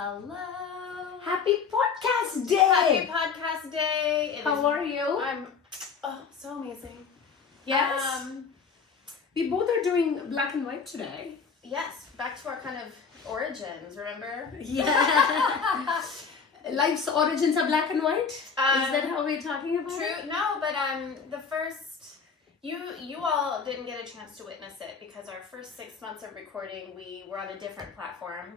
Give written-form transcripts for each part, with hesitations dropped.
Hello. Happy podcast day. Happy podcast day. How are you? I'm so amazing. Yes. We both are doing black and white today. Yes. Back to our kind of origins, remember? Yeah. Life's origins are black and white? Is that how we're talking about true. it? No, but the first you all didn't get a chance to witness it because our first 6 months of recording we were on a different platform.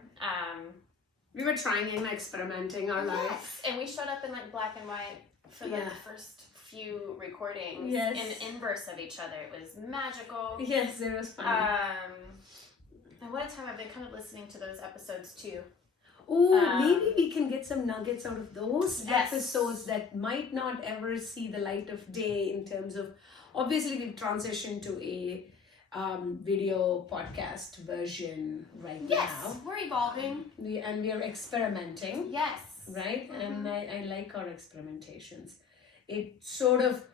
We were trying and experimenting our life. And we showed up in like black and white for like the first few recordings in inverse of each other. It was magical. Yes, it was fun. And what a time. I've been kind of listening to those episodes too. Oh, maybe we can get some nuggets out of those Yes. episodes that might not ever see the light of day in terms of, obviously we've transitioned to a video podcast version right Yes, now. we're evolving. We are experimenting. Yes. Right? Mhm. And I like our experimentations. It sort of,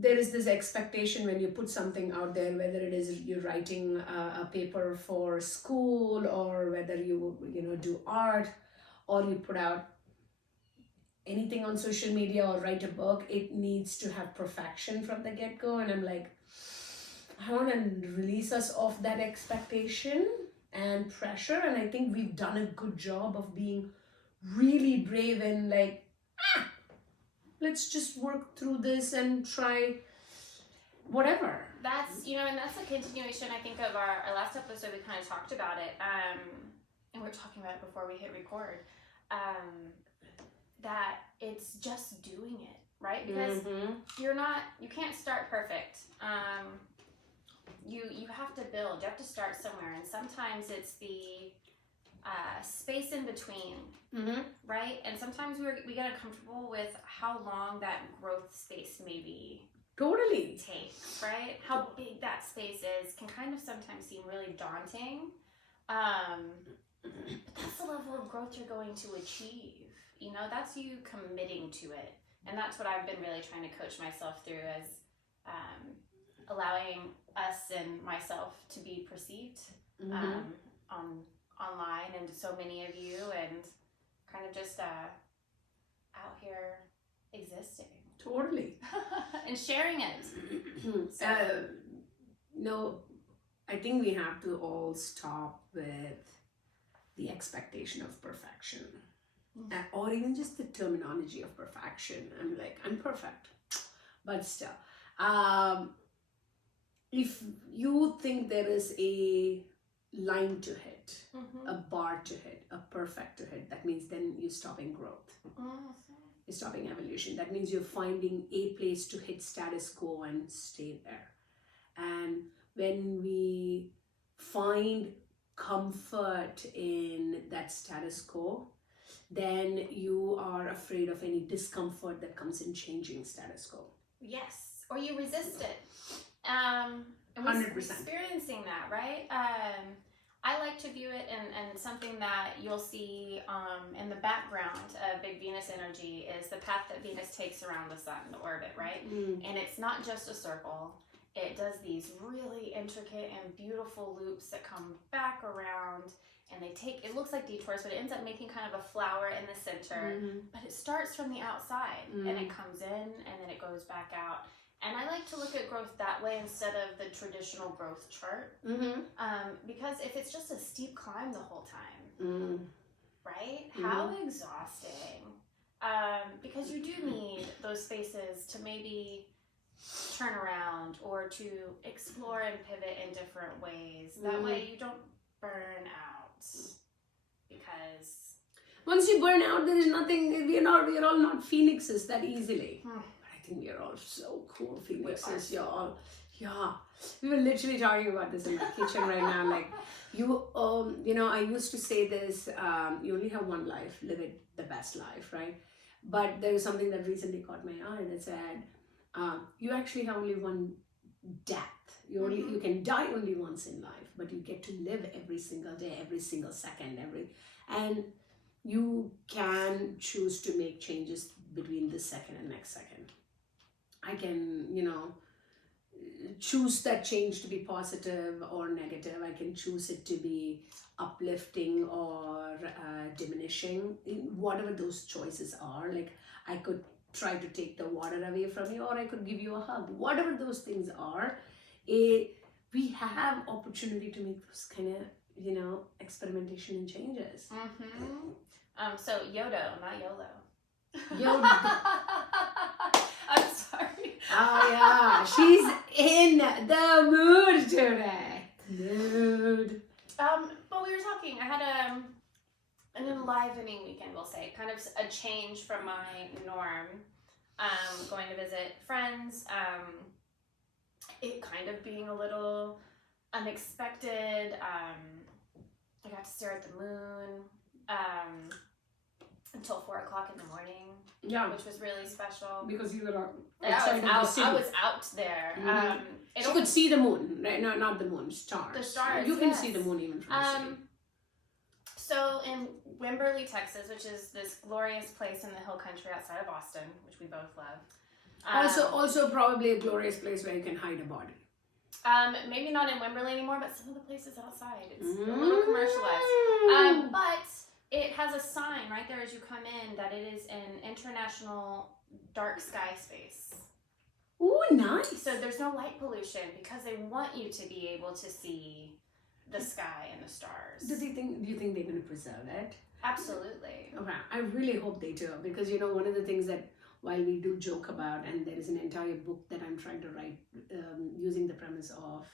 there is this expectation when you put something out there, whether it is you're writing a paper for school or whether you do art or you put out anything on social media or write a book, it needs to have perfection from the get-go. And I'm like, I want to release us off that expectation and pressure. And I think we've done a good job of being really brave and like, let's just work through this and try whatever. That's, and that's a continuation, I think, of our last episode. We kind of talked about it. And we were talking about it before we hit record. That it's just doing it, right? Because you can't start perfect. You have to build, you have to start somewhere. And sometimes it's the space in between, right? And sometimes we get uncomfortable with how long that growth space maybe Totally takes, right? How big that space is can kind of sometimes seem really daunting. But that's the level of growth you're going to achieve. That's you committing to it. And that's what I've been really trying to coach myself through as allowing us and myself to be perceived online and so many of you, and kind of just out here existing. Totally. And sharing it. No, I think we have to all stop with the expectation of perfection. Or even just the terminology of perfection. I'm like, I'm perfect. But still, if you think there is a line to hit, a bar to hit, a perfect to hit, that means then you're stopping growth. You're stopping evolution. That means you're finding a place to hit status quo and stay there. And when we find comfort in that status quo, then you are afraid of any discomfort that comes in changing status quo. Yes, or you resist it. And we're 100%. experiencing that, right? I like to view it, and something that you'll see in the background of Big Venus energy is the path that Venus takes around the sun, the orbit, right? And it's not just a circle. It does these really intricate and beautiful loops that come back around, and it looks like detours, but it ends up making kind of a flower in the center. But it starts from the outside, and it comes in, and then it goes back out. And I like to look at growth that way instead of the traditional growth chart. Because if it's just a steep climb the whole time, right? How exhausting. Because you do need those spaces to maybe turn around or to explore and pivot in different ways. That way you don't burn out. Because once you burn out, there is nothing, we are all not phoenixes that easily. I think we are all so cool phoenixes. You're all, we were literally talking about this in my kitchen right now. Like, I used to say this, you only have one life, live it the best life, right? But there was something that recently caught my eye that said, you actually have only one death. You can die only once in life, but you get to live every single day, every single second, and you can choose to make changes between this second and next second. I can, choose that change to be positive or negative. I can choose it to be uplifting or diminishing. Whatever those choices are, like I could try to take the water away from you, or I could give you a hug. Whatever those things are, we have opportunity to make those kind of, you know, experimentation and changes. So Yodo, not YOLO. Yodo. I'm sorry. Oh yeah, she's in the mood today. Mood. But we were talking. I had an enlivening weekend, we'll say, kind of a change from my norm. Going to visit friends. It kind of being a little unexpected. I got to stare at the moon until 4 o'clock in the morning. Yeah, which was really special. because you were I was out there. You could see the moon, right? No, not the moon, stars. The stars. You can yes. see the moon even from the city. So in Wimberley, Texas, which is this glorious place in the hill country outside of Austin, which we both love. Also probably a glorious place where you can hide a body. Maybe not in Wimberley anymore, but some of the places outside. It's a little commercialized. But it has a sign right there as you come in that it is an international dark sky space. Ooh, nice. So there's no light pollution because they want you to be able to see the sky and the stars. Do you think they're going to preserve it? Absolutely. Okay, I really hope they do, because you know, one of the things that while we do joke about, and there is an entire book that I'm trying to write using the premise of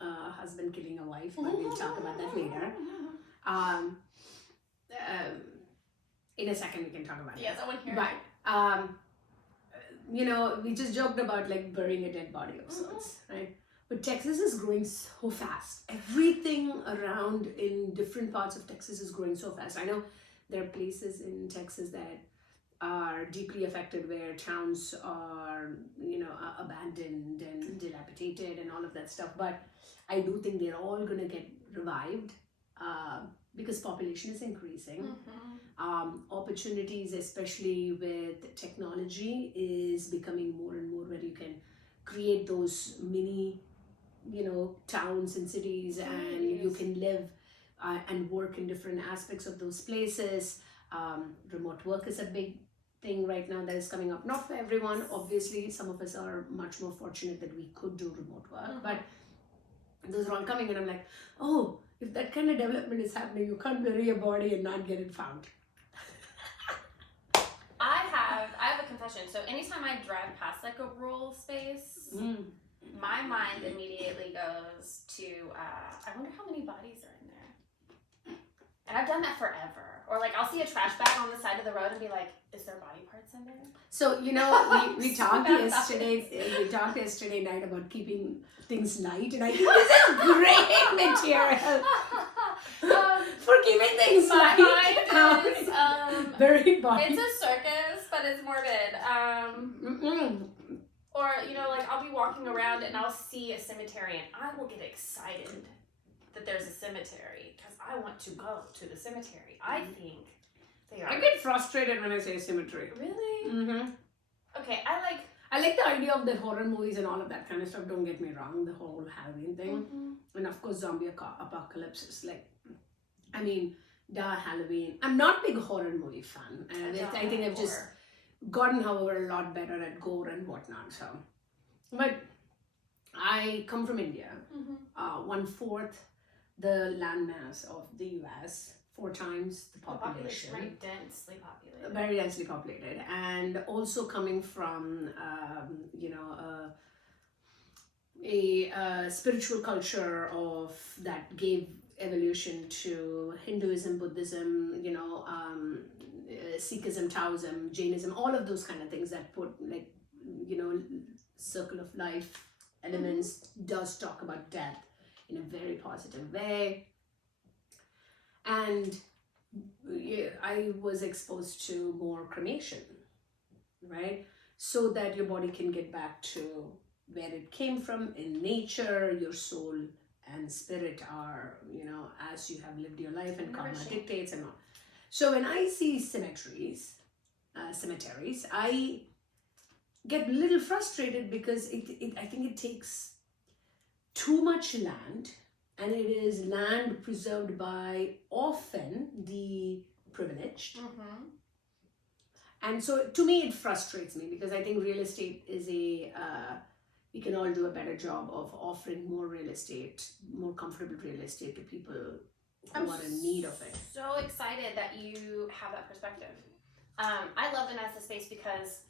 a husband killing a wife, but we'll talk about that later. In a second we can talk about it. Yes, I want to hear But you know, we just joked about like burying a dead body of sorts, right? But Texas is growing so fast. Everything around in different parts of Texas is growing so fast. I know there are places in Texas that are deeply affected, where towns are, you know, abandoned and dilapidated and all of that stuff. But I do think they're all going to get revived because population is increasing. Opportunities, especially with technology, is becoming more and more where you can create those mini, you know, towns and cities, and you can live and work in different aspects of those places. Remote work is a big thing right now that is coming up. Not for everyone, obviously. Some of us are much more fortunate that we could do remote work, but those are all coming, and I'm like, oh, if that kind of development is happening, you can't bury a body and not get it found. I have a confession. So anytime I drive past like a rural space, my mind immediately goes to, I wonder how many bodies are in there. And I've done that forever. Or like I'll see a trash bag on the side of the road and be like, is there body parts in there? So, you know, we talked yesterday night about keeping things light, and I think this is great material for keeping things light. My mind is, buried body. it's a circus, but it's morbid. Or, you know, like I'll be walking around and I'll see a cemetery and I will get excited that there's a cemetery because I want to go to the cemetery. I think they are. I get frustrated when I say cemetery. Really? Okay, I like the idea of the horror movies and all of that kind of stuff. Don't get me wrong, the whole Halloween thing. And of course, zombie apocalypse is like, I mean, Halloween. I'm not a big horror movie fan. I think I've just gotten, however, a lot better at gore and whatnot. So, but I come from India. 1/4 the landmass of the US, 4 times the population. Very densely populated. Very densely populated, and also coming from you know, a spiritual culture of that gave evolution to Hinduism, Buddhism, you know, Sikhism, Taoism, Jainism, all of those kind of things that put, like, you know, circle of life elements, does talk about death in a very positive way. And I was exposed to more cremation, right? So that your body can get back to where it came from in nature. Your soul and spirit are, you know, as you have lived your life and karma dictates and all. So when I see cemeteries, I get a little frustrated because I think it takes too much land, and it is land preserved by often the privileged. And so to me, it frustrates me because I think real estate is we can all do a better job of offering more real estate, more comfortable real estate to people who are in need of it. So excited that you have that perspective. I love Vanessa Space because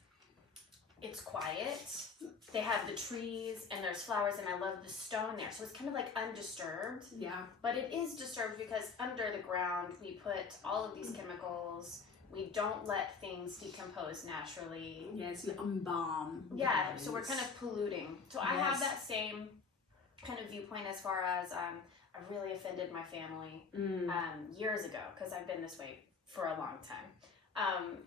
it's quiet. They have the trees and there's flowers, and I love the stone there. So it's kind of like undisturbed. Yeah. But it is disturbed because under the ground we put all of these chemicals. We don't let things decompose naturally. Yes, we embalm. Yeah, so we're kind of polluting. So I have Yes. that same kind of viewpoint as far as I really offended my family years ago, because I've been this way for a long time.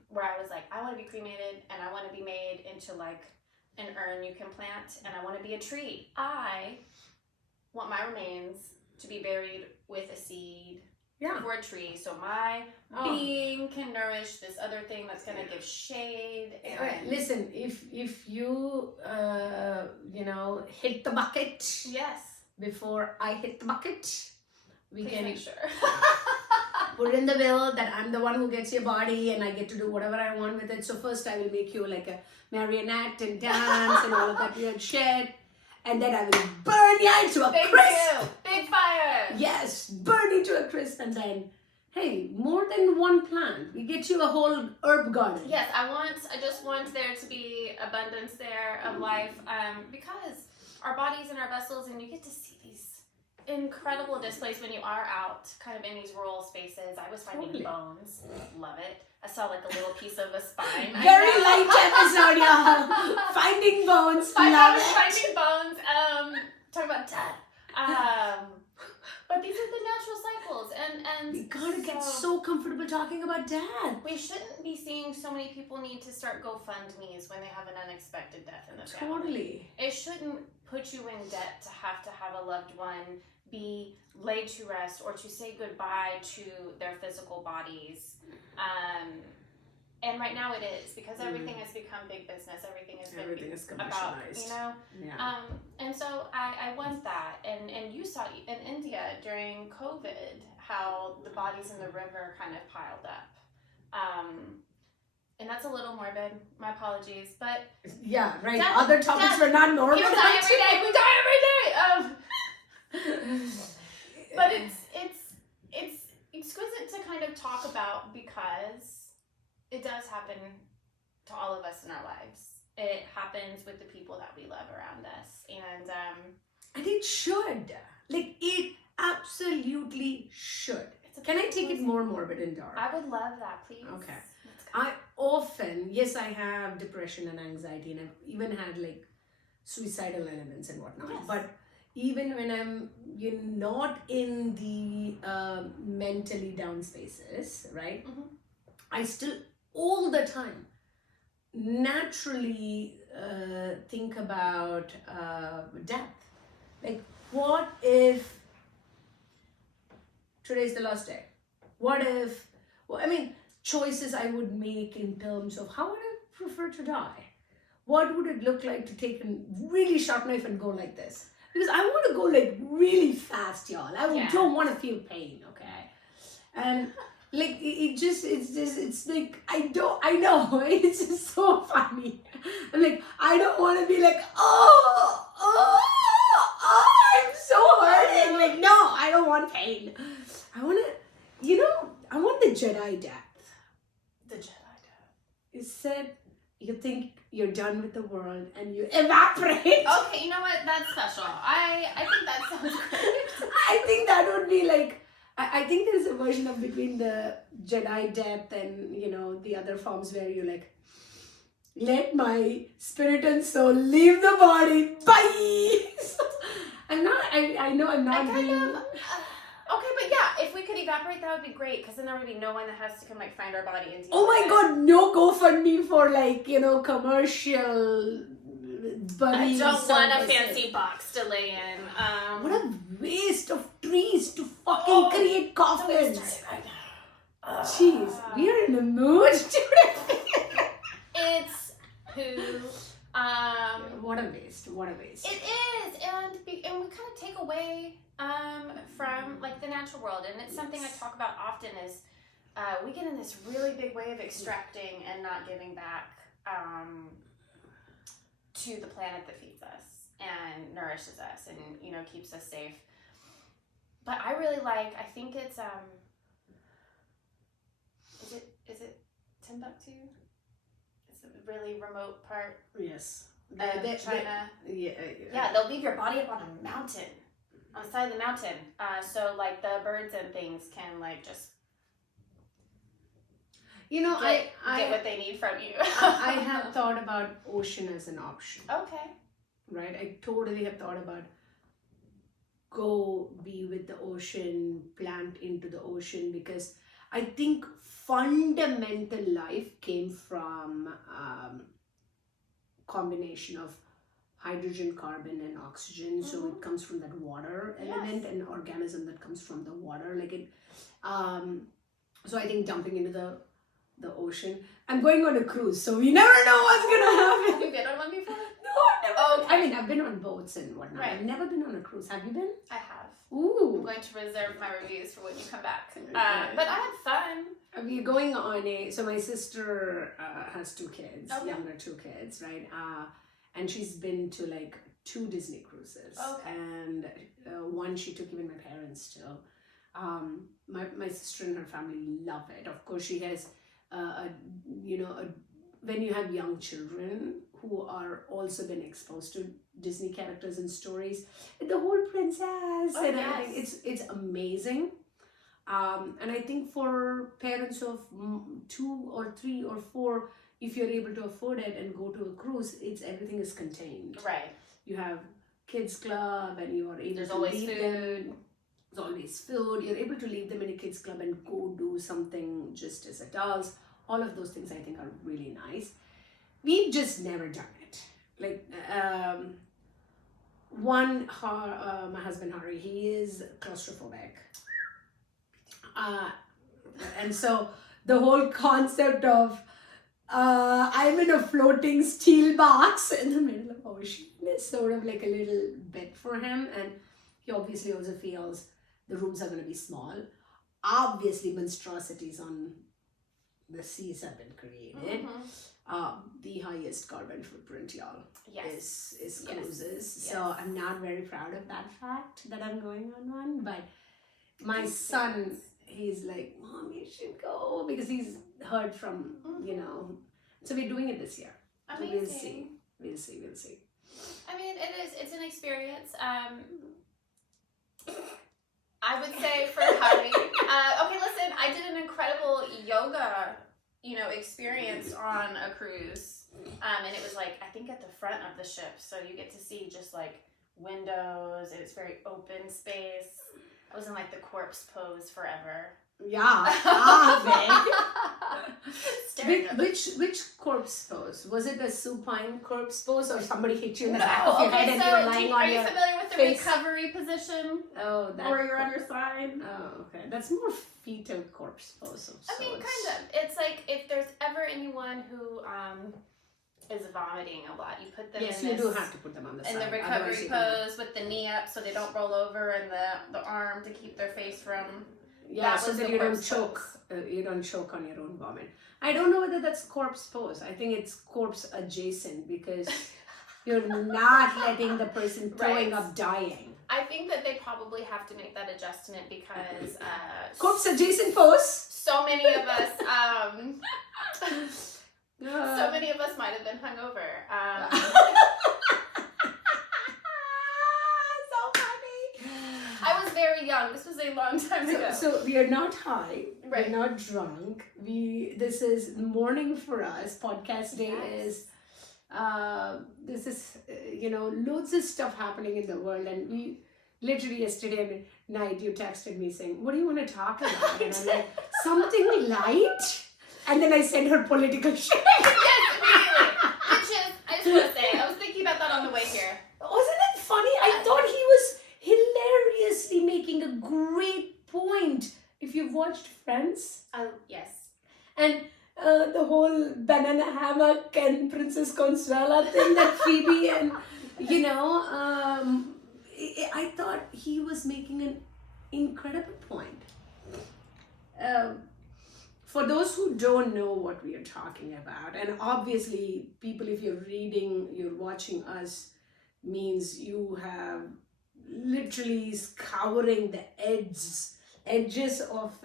Where I was like, I want to be cremated and I want to be made into like an urn you can plant, and I want to be a tree. I want my remains to be buried with a seed for a tree, so my being can nourish this other thing that's going to give shade. And listen, if you hit the bucket yes, before I hit the bucket, we please can make sure. put in the will that I'm the one who gets your body and I get to do whatever I want with it. So first I will make you like a marionette and dance and all of that weird shit. And then I will burn you into a crisp. Big fire. Yes, burn you to a crisp, and then, hey, more than one plant. We get you a whole herb garden. Yes, I just want there to be abundance there of life, because our bodies and our vessels, and you get to see these incredible displays when you are out kind of in these rural spaces. I was finding bones. Love it. I saw like a little piece of a spine. Very light episode, y'all. Finding bones. I Love was it. finding bones. Talking about death. But these are the natural cycles, and We gotta get so comfortable talking about death. we shouldn't be seeing so many people need to start GoFundMe's when they have an unexpected death in the family. Totally. It shouldn't put you in debt to have a loved one be laid to rest or to say goodbye to their physical bodies. And right now it is, because everything has become big business. Everything is about, commercialized. Yeah. And so I want that. And you saw in India during COVID how the bodies in the river kind of piled up. And that's a little morbid. My apologies, but Yeah, right. Death- Other topics were not normal. people die every day. We die every day. But it's exquisite to kind of talk about, because it does happen to all of us in our lives. It happens with the people that we love around us, And it should. Like, it absolutely should. Can I take it more morbid and dark? I would love that, please. Okay. Let's go. I often, yes, I have depression and anxiety, and I've even had like suicidal elements and whatnot. Yes. But even when I'm not in the mentally down spaces, right? Mhm. I still all the time naturally think about death. Like, what if today's the last day? What if, choices I would make in terms of how would I prefer to die? What would it look like to take a really sharp knife and go like this? Because I want to go like really fast, y'all. I don't want to feel pain, okay? And like it's like I know it's just so funny. I'm like, I don't want to be like, I'm so hurting. Like, no, I don't want pain. I want the Jedi death. The Jedi death. It said you think you're done with the world and you evaporate. Okay, you know what? That's special. I think that sounds great. I think that would be like, I think there's a version of between the Jedi death and, the other forms where you like, let my spirit and soul leave the body. Bye. I know I'm not being... Okay, but yeah, if we could evaporate, that would be great, because then there would be no one that has to come like find our body and deal Oh my with it. God, no GoFundMe for like, commercial I buddy don't want a services. fancy box to lay in. What a waste of trees to fucking create coffins. Right now. Jeez, we are in the mood today. It's poo world, and it's something I Yes. talk about often is we get in this really big way of extracting and not giving back to the planet that feeds us and nourishes us and, you know, keeps us safe. But I really like, I think it's is it Timbuktu? It's a really remote part Yes. of China. Yeah. They'll leave your body up on a mountain, on the side of the mountain. So like the birds and things can like just You know, get I what they need from you. I have thought about ocean as an option, Okay. right? I totally have thought about go be with the ocean, plant into the ocean, because I think fundamental life came from combination of hydrogen, carbon, and oxygen. So it comes from that water element, Yes. an organism that comes from the water. Like it. So I think jumping into the ocean. I'm going on a cruise, so we never know what's gonna happen. Have you been on one before? No, I've never. Oh, okay. I mean, I've been on boats and whatnot. Right. I've never been on a cruise. Have you been? I have. I'm Ooh. going to reserve my reviews for when you come back. Okay. But I had fun. We're going on so my sister has two kids, Okay. younger two kids, right? And she's been to like 2 Disney cruises. Okay. And one she took even my parents to. My sister and her family love it. Of course, she has, when you have young children who are also been exposed to Disney characters and stories, the whole princess and everything, it's amazing. And I think for parents of 2 or 3 or 4, if you're able to afford it and go to a cruise, everything is contained. Right. You have kids club and you are able There's to always leave food. them. There's always food. You're able to leave them in a kids club and go do something just as adults. All of those things I think are really nice. We've just never done it. Like my husband Hari, he is claustrophobic. And so the whole concept of I'm in a floating steel box in the middle of ocean is sort of like a little bit for him, and he obviously also feels the rooms are going to be small. Obviously monstrosities on the seas have been created. The highest carbon footprint, y'all, Yes. is Yes. cruises. So Yes. I'm not very proud of that fact that I'm going on one, but my son, he's like, Mom, you should go, because he's heard from, so we're doing it this year. So Amazing. We'll see. I mean, it's an experience. I would say for Hari, okay, listen, I did an incredible yoga, experience on a cruise. And it was like, I think at the front of the ship. So you get to see just like windows, and it's very open space. I was in like the corpse pose forever. Yeah. Staring at the- Which corpse pose? Was it a supine corpse pose, or somebody hit you in the No, back of your head okay, and so you were lying are on you your familiar with the face? recovery position? Oh, that. Or you're on your side? Oh, okay. That's more fetal corpse pose of I mean, sorts. kind of. It's like if there's ever anyone who is vomiting a lot, you put them Yes, in you this, do have to put them on the in side. the otherwise recovery you can- pose with the knee up so they don't roll over, and the arm to keep their face from. Yeah, That so was that the you don't corpse choke. You don't choke on your own vomit. I don't know whether that's corpse pose. I think it's corpse adjacent, because you're not letting the person throwing Right. up dying. I think that they probably have to make that adjustment because Corpse adjacent pose. so many of us Uh, so many of us might have been hungover. So funny. I was very young. This was a long time ago. So we are not high. Right. We're not drunk. This is morning for us. Podcast day Yes. is loads of stuff happening in the world, and we literally yesterday night you texted me saying, what do you want to talk about? And I'm like, something light. And then I sent her political shit. Yes, immediately. Which is, I just want to say, I was thinking about that on the way here. Wasn't it funny? I thought he was hilariously making a great point. If you've watched Friends, Yes. and the whole banana hammock and Princess Consuela thing that Phoebe and I thought he was making an incredible point. for those who don't know what we are talking about, and obviously, people, if you're reading, you're watching us, means you have literally scouring the edges of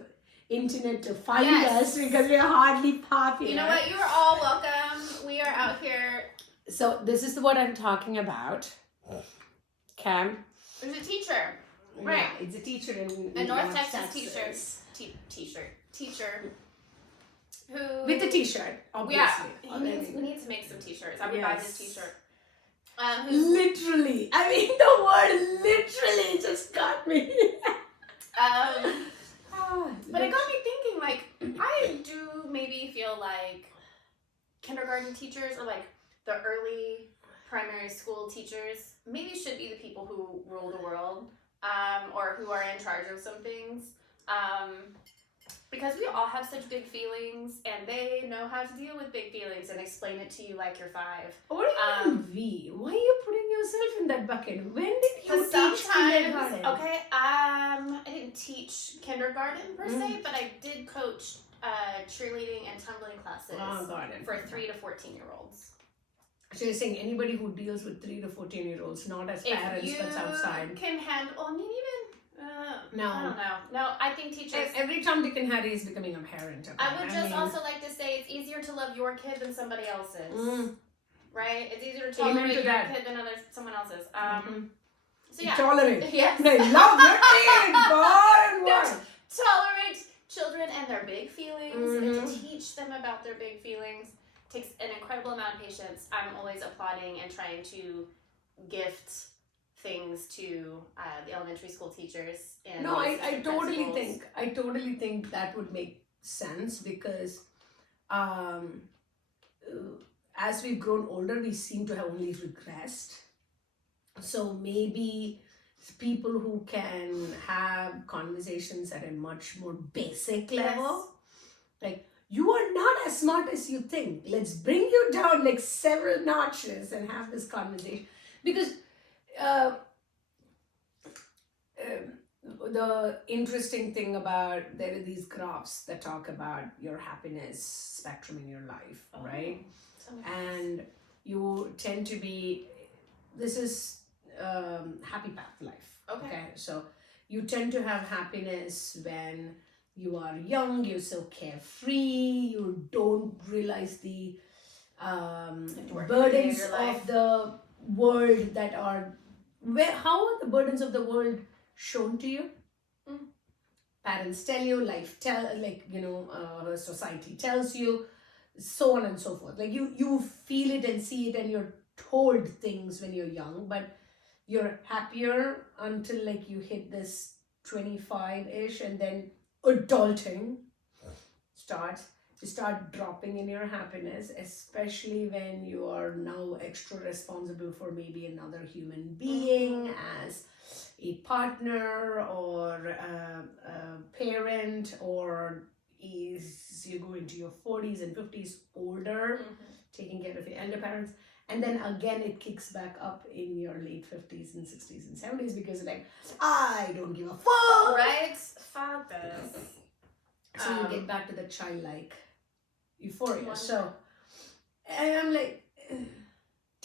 internet to find us because we're hardly popular. You know what? You are all welcome. We are out here. So this is what I'm talking about. Cam. There's a teacher. Right. Yeah, it's a teacher in North Texas teacher who with the t-shirt, obviously. Yeah, we need to make some t-shirts. I would buy this t-shirt. Literally, I mean the word literally just got me. But it got me thinking, like, I do maybe feel like kindergarten teachers or like the early primary school teachers maybe should be the people who rule the world, or who are in charge of some things. Because we all have such big feelings, and they know how to deal with big feelings and explain it to you like you're 5. What do you mean we? Why are you putting yourself in that bucket? When did you teach kindergarten? Okay, I didn't teach kindergarten per se, but I did coach cheerleading and tumbling classes for 3 to 14-year-olds. So you're saying anybody who deals with 3 to 14-year-olds, not as parents, but outside. Can handle, I mean, even no. I don't know. No, I think teachers. Every Tom, Dick, and Harry is becoming a parent. Okay? I would just also like to say it's easier to love your kid than somebody else's. Right? It's easier to tolerate your kid than someone else's. So yeah. Tolerate. Yes. They love your kid. God and what? Tolerate children and their big feelings, and to teach them about their big feelings takes an incredible amount of patience. I'm always applauding and trying to gift things to the elementary school teachers. And I totally think that would make sense because as we've grown older, we seem to have only regressed. So maybe people who can have conversations at a much more basic level, like, you are not as smart as you think. Let's bring you down like several notches and have this conversation. Because the interesting thing about, there are these graphs that talk about your happiness spectrum in your life, right? And you tend to be, this is happy path life. Okay. So you tend to have happiness when you are young, you're so carefree, you don't realize the burdens of the world that are, how are the burdens of the world shown to you? Parents tell you, society tells you, so on and so forth. Like you feel it and see it, and you're told things when you're young, but you're happier until like you hit this 25-ish, and then adulting starts. You start dropping in your happiness, especially when you are now extra responsible for maybe another human being as a partner or a parent, or is you go into your 40s and 50s older, taking care of your elder parents. And then again, it kicks back up in your late 50s and 60s and 70s because like, I don't give a fuck. Right? Fuck this. So you get back to the childlike euphoria. So, and I'm like,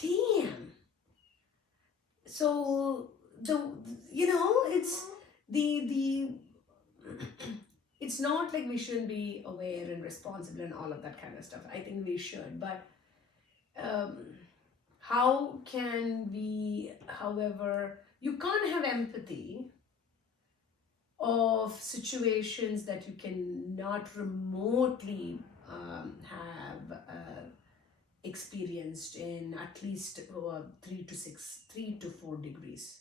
damn. So it's it's not like we shouldn't be aware and responsible and all of that kind of stuff. I think we should, but how can we, however, you can't have empathy of situations that you can not remotely have experienced in at least 3 to 4 degrees.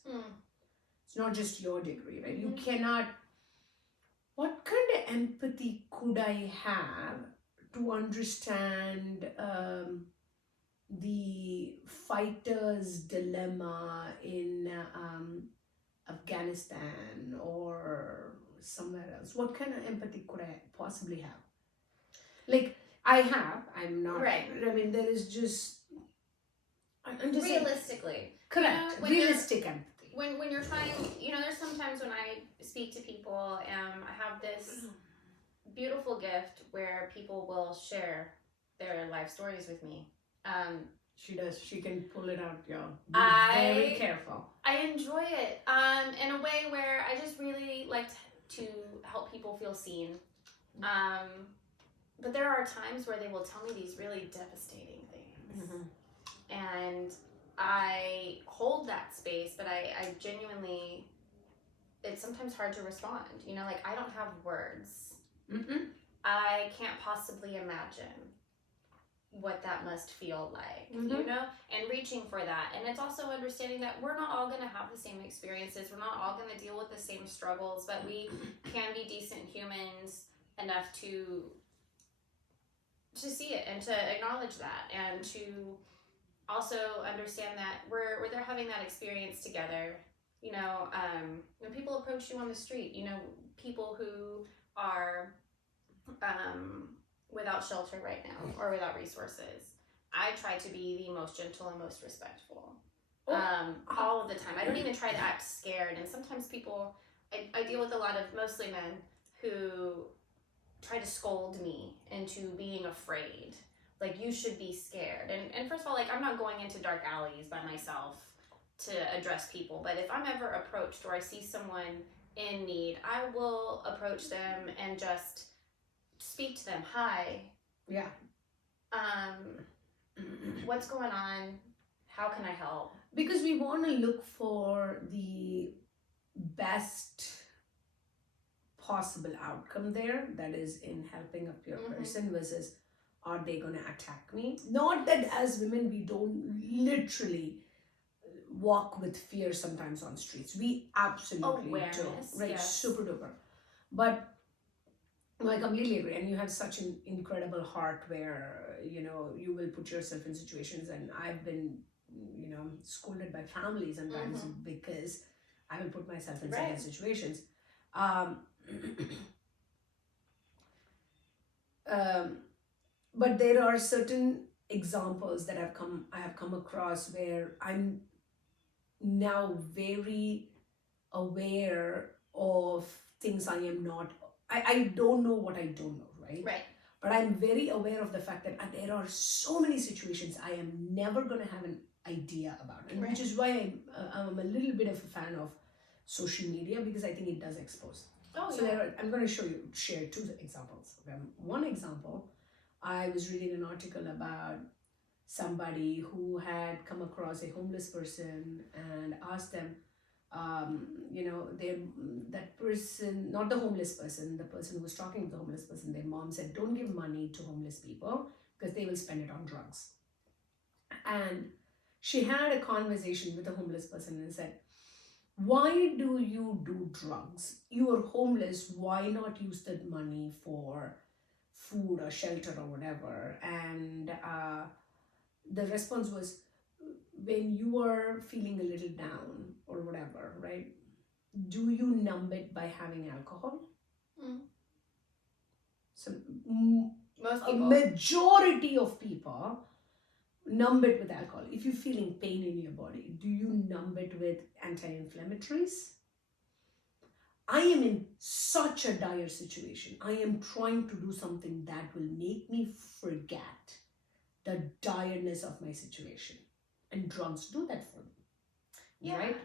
It's not just your degree, right? You cannot, what kind of empathy could I have to understand the fighter's dilemma in Afghanistan or somewhere else? What kind of empathy could I possibly have? Like, I'm not. Right. I mean, there is just... I'm just realistically. Saying, correct. Realistic empathy. When you're trying, there's sometimes when I speak to people, I have this beautiful gift where people will share their life stories with me. She does. She can pull it out, yeah. Be very I careful. I enjoy it in a way where I just really like to help people feel seen. But there are times where they will tell me these really devastating things. And I hold that space, but I genuinely, it's sometimes hard to respond. You know, like I don't have words. I can't possibly imagine what that must feel like, you know, and reaching for that. And it's also understanding that we're not all going to have the same experiences. We're not all going to deal with the same struggles, but we can be decent humans enough to see it and to acknowledge that, and to also understand that we're there having that experience together. You know, when people approach you on the street, you know, people who are without shelter right now or without resources, I try to be the most gentle and most respectful. All of the time. I don't even try to act scared. And sometimes people, I deal with a lot of mostly men who try to scold me into being afraid. Like, you should be scared. And first of all, like, I'm not going into dark alleys by myself to address people. But if I'm ever approached or I see someone in need, I will approach them and just speak to them. Hi. Yeah. What's going on? How can I help? Because we want to look for the best possible outcome there, that is in helping a pure person, versus are they going to attack me? Not that as women we don't literally walk with fear sometimes on streets. We absolutely Awareness, do. Right, yes. super duper. But I completely agree. And you have such an incredible heart where, you know, you will put yourself in situations, and I've been, you know, scolded by family sometimes because I will put myself in certain situations. But there are certain examples that I have come across where I'm now very aware of things I am not. I don't know what I don't know, right? Right. But I'm very aware of the fact that there are so many situations I am never going to have an idea about, and which is why I'm a little bit of a fan of social media, because I think it does expose. I'm going to share two examples. One example, I was reading an article about somebody who had come across a homeless person and asked them, you know, that person, not the homeless person, the person who was talking to the homeless person, their mom said, don't give money to homeless people because they will spend it on drugs. And she had a conversation with the homeless person and said, why do you do drugs? You are homeless. Why not use that money for food or shelter or whatever? And the response was, when you are feeling a little down or whatever, right? Do you numb it by having alcohol? So Most a people. majority of people numb it with alcohol. If you're feeling pain in your body, do you numb it with anti-inflammatories? I am in such a dire situation. I am trying to do something that will make me forget the direness of my situation. And drugs do that for me. Yeah. Right?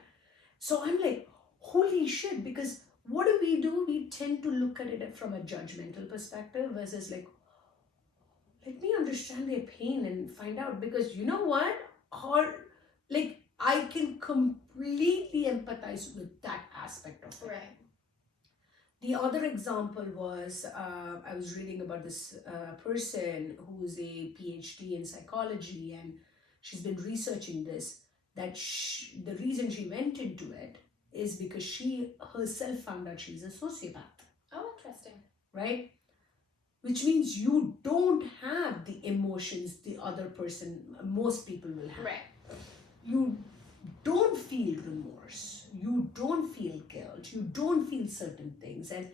So I'm like, holy shit, because what do? We tend to look at it from a judgmental perspective versus like, let me understand their pain and find out, because you know what? Like, I can completely empathize with that aspect of it. Right. The other example was, I was reading about this person who's a PhD in psychology, and she's been researching this, that the reason she went into it is because she herself found out she's a sociopath. Oh, interesting. Right? Which means you don't have the emotions the other person, most people will have. Right. You don't feel remorse. You don't feel guilt. You don't feel certain things. And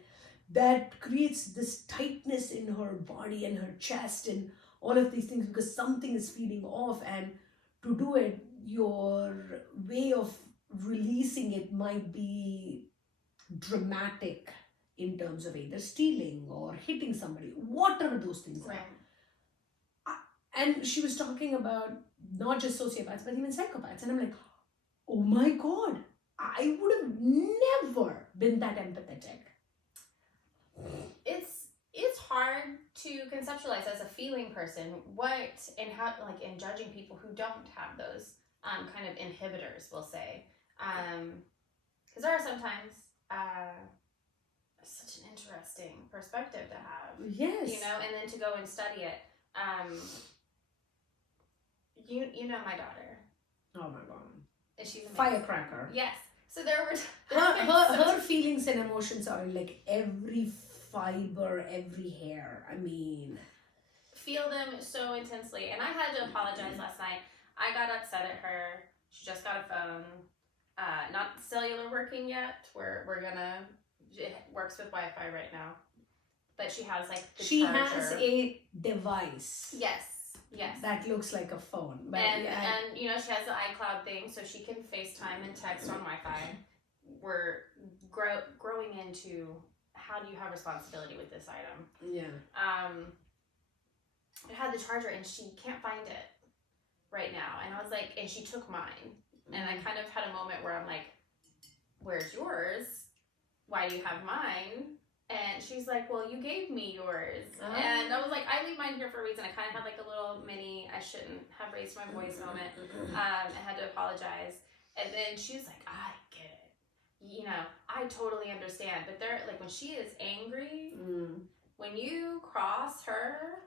that creates this tightness in her body and her chest and all of these things, because something is feeding off. And to do it, your way of releasing it might be dramatic in terms of either stealing or hitting somebody, whatever those things Right. are. And she was talking about not just sociopaths, but even psychopaths. And I'm like, oh my God, I would have never been that empathetic. It's hard to conceptualize as a feeling person what and how, like, in judging people who don't have those kind of inhibitors, we'll say, because there are sometimes such an interesting perspective to have, Yes. you know, and then to go and study it. You know my daughter. Oh my God. Is she amazing? Firecracker. Yes. So there were Her feelings and emotions are in like every fiber, every hair. I mean, feel them so intensely. And I had to apologize last night. I got upset at her. She just got a phone. Not cellular working yet. It works with Wi-Fi right now. But she has like the she charger. has a device. Yes. That looks like a phone. But And you know, she has the iCloud thing, so she can FaceTime and text on Wi-Fi. We're growing into how do you have responsibility with this item. yeah. It had the charger and she can't find it right now. And I was like, and she took mine. And I kind of had a moment where I'm like, where's yours? Why do you have mine? And she's like, well, you gave me yours. Oh. And I was like, I leave mine here for a reason. I kind of had like a little mini, I shouldn't have raised my voice moment. I had to apologize. And then she was like, I get it. You know, I totally understand. But they're like, when she is angry, when you cross her,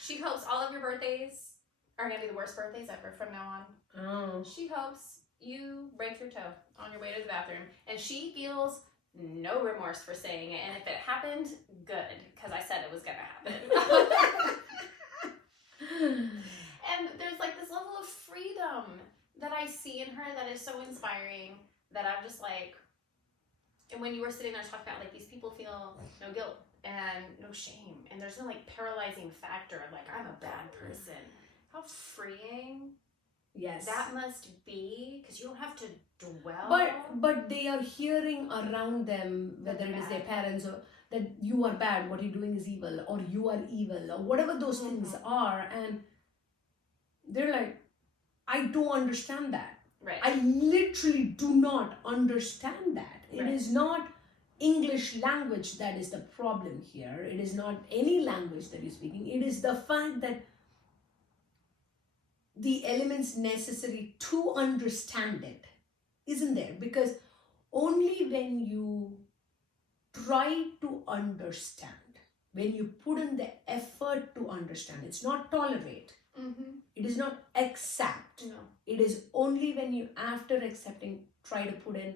she hopes all of your birthdays are going to be the worst birthdays ever from now on. Oh. She hopes you break your toe on your way to the bathroom. And she feels no remorse for saying it. And if it happened, good. Because I said it was going to happen. And there's like this level of freedom that I see in her that is so inspiring that I'm just like, and when you were sitting there talking about like these people feel no guilt and no shame and there's no like paralyzing factor of like I'm a bad person. How freeing Yes. that must be, because you don't have to dwell. But they are hearing around them, whether it is their parents or that you are bad, what you're doing is evil, or you are evil, or whatever those things are, and they're like, I don't understand that. Right. I literally do not understand that. It Right. is not English language that is the problem here. It is not any language that you're speaking. It is the fact that the elements necessary to understand it isn't there, because only when you try to understand, when you put in the effort to understand, it's not tolerate, it is not accept, No. it is only when you, after accepting, try to put in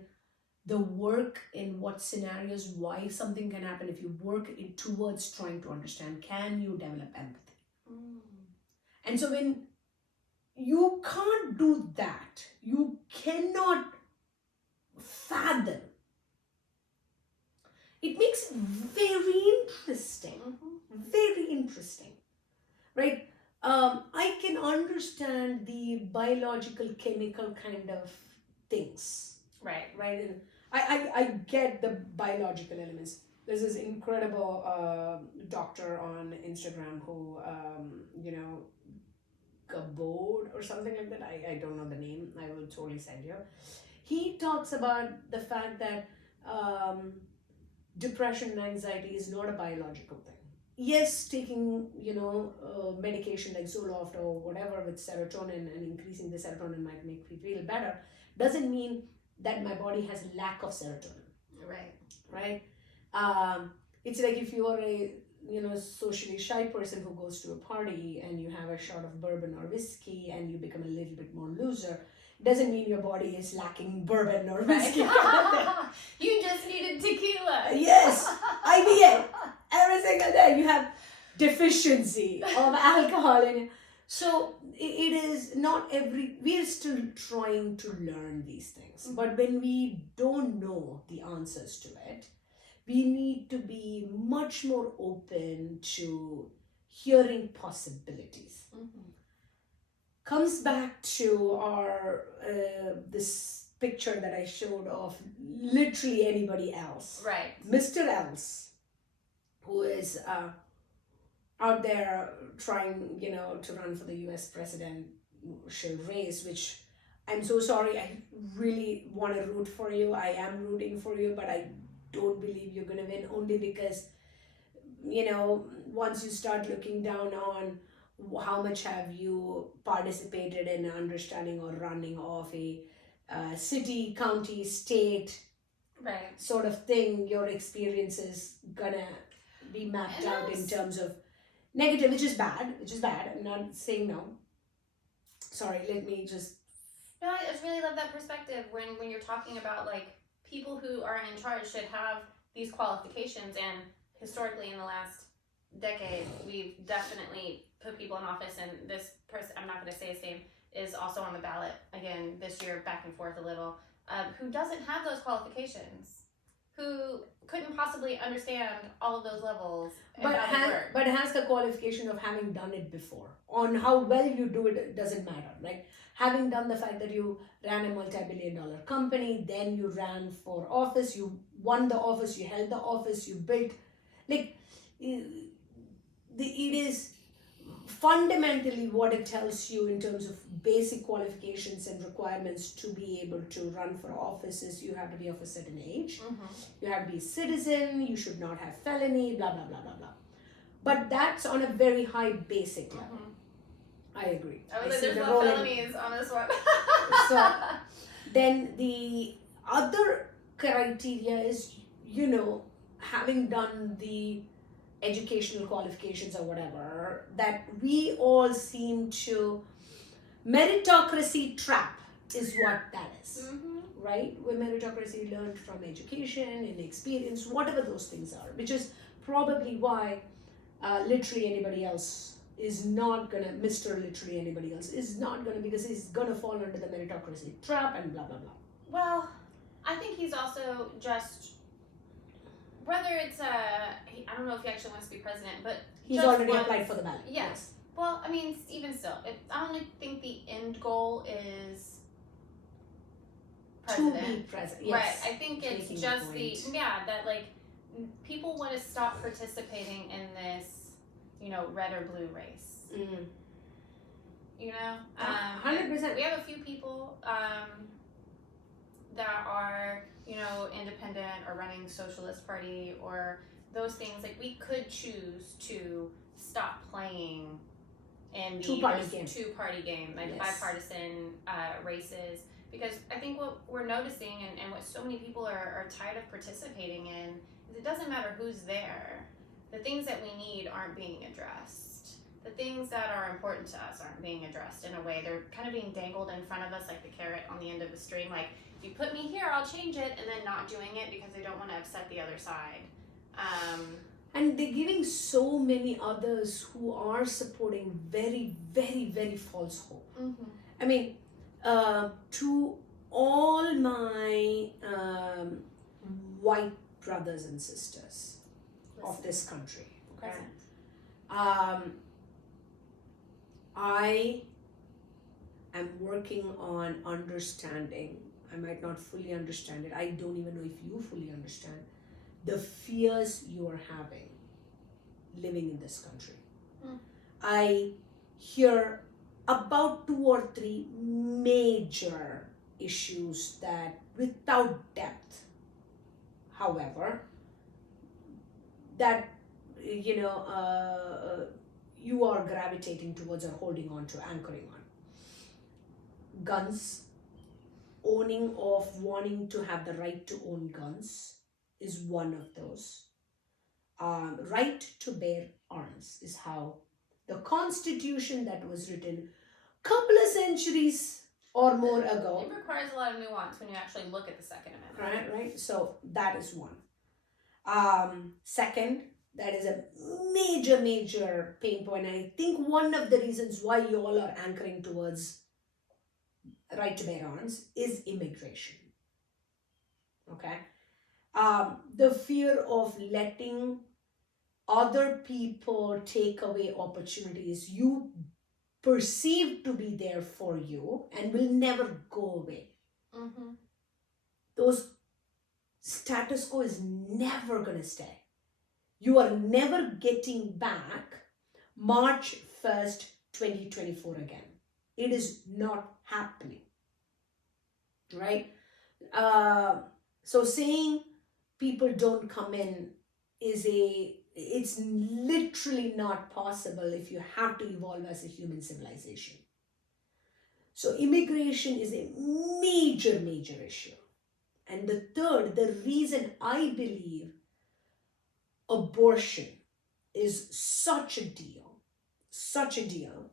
the work in what scenarios, why something can happen. If you work it towards trying to understand, can you develop empathy? And so when you can't do that, you cannot fathom, it makes it very interesting, very interesting, right? I can understand the biological, chemical kind of things, Right. right? And I get the biological elements. There's this incredible doctor on Instagram who, Gabod or something like that. I don't know the name. I will totally send you. He talks about the fact that depression and anxiety is not a biological thing. Yes, taking medication like Zoloft or whatever with serotonin and increasing the serotonin might make me feel better, doesn't mean that my body has lack of serotonin. Right? It's like if you are a socially shy person who goes to a party and you have a shot of bourbon or whiskey and you become a little bit more looser, doesn't mean your body is lacking bourbon or whiskey. You just needed tequila. Yes, IBA. Every single day you have deficiency of alcohol in it. So it is not we are still trying to learn these things. But when we don't know the answers to it, we need to be much more open to hearing possibilities. Comes back to our this picture that I showed of literally anybody else. Right. Mr. Else, who is out there trying, to run for the US presidential race, which I'm so sorry, I really want to root for you. I am rooting for you, but I don't believe you're going to win, only because, once you start looking down on how much have you participated in understanding or running of a city, county, state Right. sort of thing, your experience is gonna be mapped And out in that's- terms of negative, which is bad. I'm not saying no. Sorry, let me just. No, I just really love that perspective when you're talking about like people who are in charge should have these qualifications, and historically in the last decade we've definitely put people in office, and this person, I'm not going to say his name, is also on the ballot again this year, back and forth a little, who doesn't have those qualifications, who couldn't possibly understand all of those levels and how they work. But has the qualification of having done it before. On how well you do it doesn't matter, right? Having done the fact that you ran a multi-billion-dollar company, then you ran for office, you won the office, you held the office, you built, like, it is fundamentally what it tells you in terms of basic qualifications and requirements to be able to run for office is you have to be of a certain age, you have to be a citizen, you should not have felony, blah blah blah blah blah. But that's on a very high basic level. I agree. I was I like, see there's the no rolling- felonies on this one. So then the other criteria is, having done the educational qualifications or whatever, that we all seem to, meritocracy trap is what that is, right? Where meritocracy learned from education and experience, whatever those things are, which is probably why literally anybody else is not gonna, Mr. Literally anybody else is not gonna, because he's gonna fall under the meritocracy trap and blah blah blah. Well, I think he's also just, whether it's I don't know if he actually wants to be president, but He's just already wants- applied for the ballot. Yes. Well, I mean, even still, I don't think the end goal is To president. be president, yes. Right. I think it's Making a just point. that like people want to stop participating in this, red or blue race. Mm. 100%. We have a few people that are, independent or running socialist party or those things. Like, we could choose to stop playing in the two-party game, like Yes. bipartisan races, because I think what we're noticing and what so many people are tired of participating in is it doesn't matter who's there. The things that we need aren't being addressed. The things that are important to us aren't being addressed in a way. They're kind of being dangled in front of us like the carrot on the end of the string. Like, if you put me here, I'll change it, and then not doing it because they don't want to upset the other side. And they're giving so many others who are supporting very, very, very false hope. I mean, to all my white brothers and sisters of this country, okay? I am working on understanding. I might not fully understand it. I don't even know if you fully understand the fears you are having living in this country. I hear about 2 or 3 major issues that, without depth, however, that you are gravitating towards or holding on to, anchoring on. Guns, owning of wanting to have the right to own guns is one of those. Right to bear arms is how the Constitution that was written couple of centuries or more ago. It requires a lot of nuance when you actually look at the Second Amendment. Right. So that is one. Second, that is a major pain point. And I think one of the reasons why you all are anchoring towards right to bear arms is immigration. Okay. The fear of letting other people take away opportunities you perceive to be there for you and will never go away. those status quo is never going to stay. You are never getting back March 1st, 2024 again. It is not happening. Right? So saying people don't come in it's literally not possible if you have to evolve as a human civilization. So immigration is a major, major issue. And the third, the reason I believe abortion is such a deal,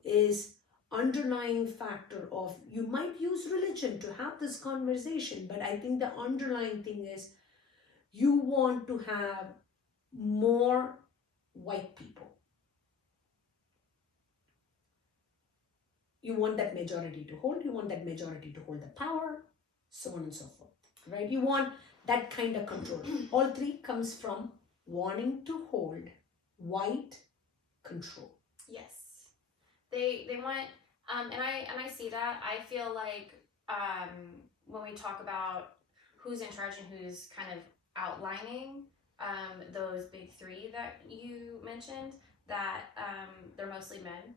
is underlying factor of, you might use religion to have this conversation, but I think the underlying thing is you want to have more white people. You want that majority to hold, the power, so on and so forth, right? You want that kind of control. All three comes from wanting to hold white control. Yes, they want, and I see that. I feel like when we talk about who's in charge and who's kind of outlining those big three that you mentioned, that they're mostly men.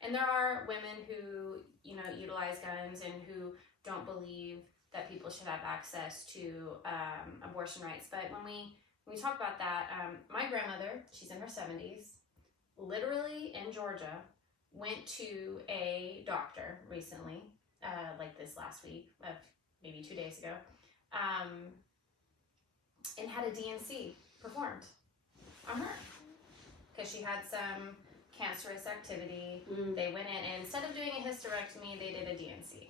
And there are women who, utilize guns and who don't believe that people should have access to abortion rights. But when we talk about that, my grandmother, she's in her 70s, literally in Georgia, went to a doctor recently, like this last week, maybe 2 days ago, and had a DNC performed on her because she had some cancerous activity. They went in, and instead of doing a hysterectomy, they did a DNC,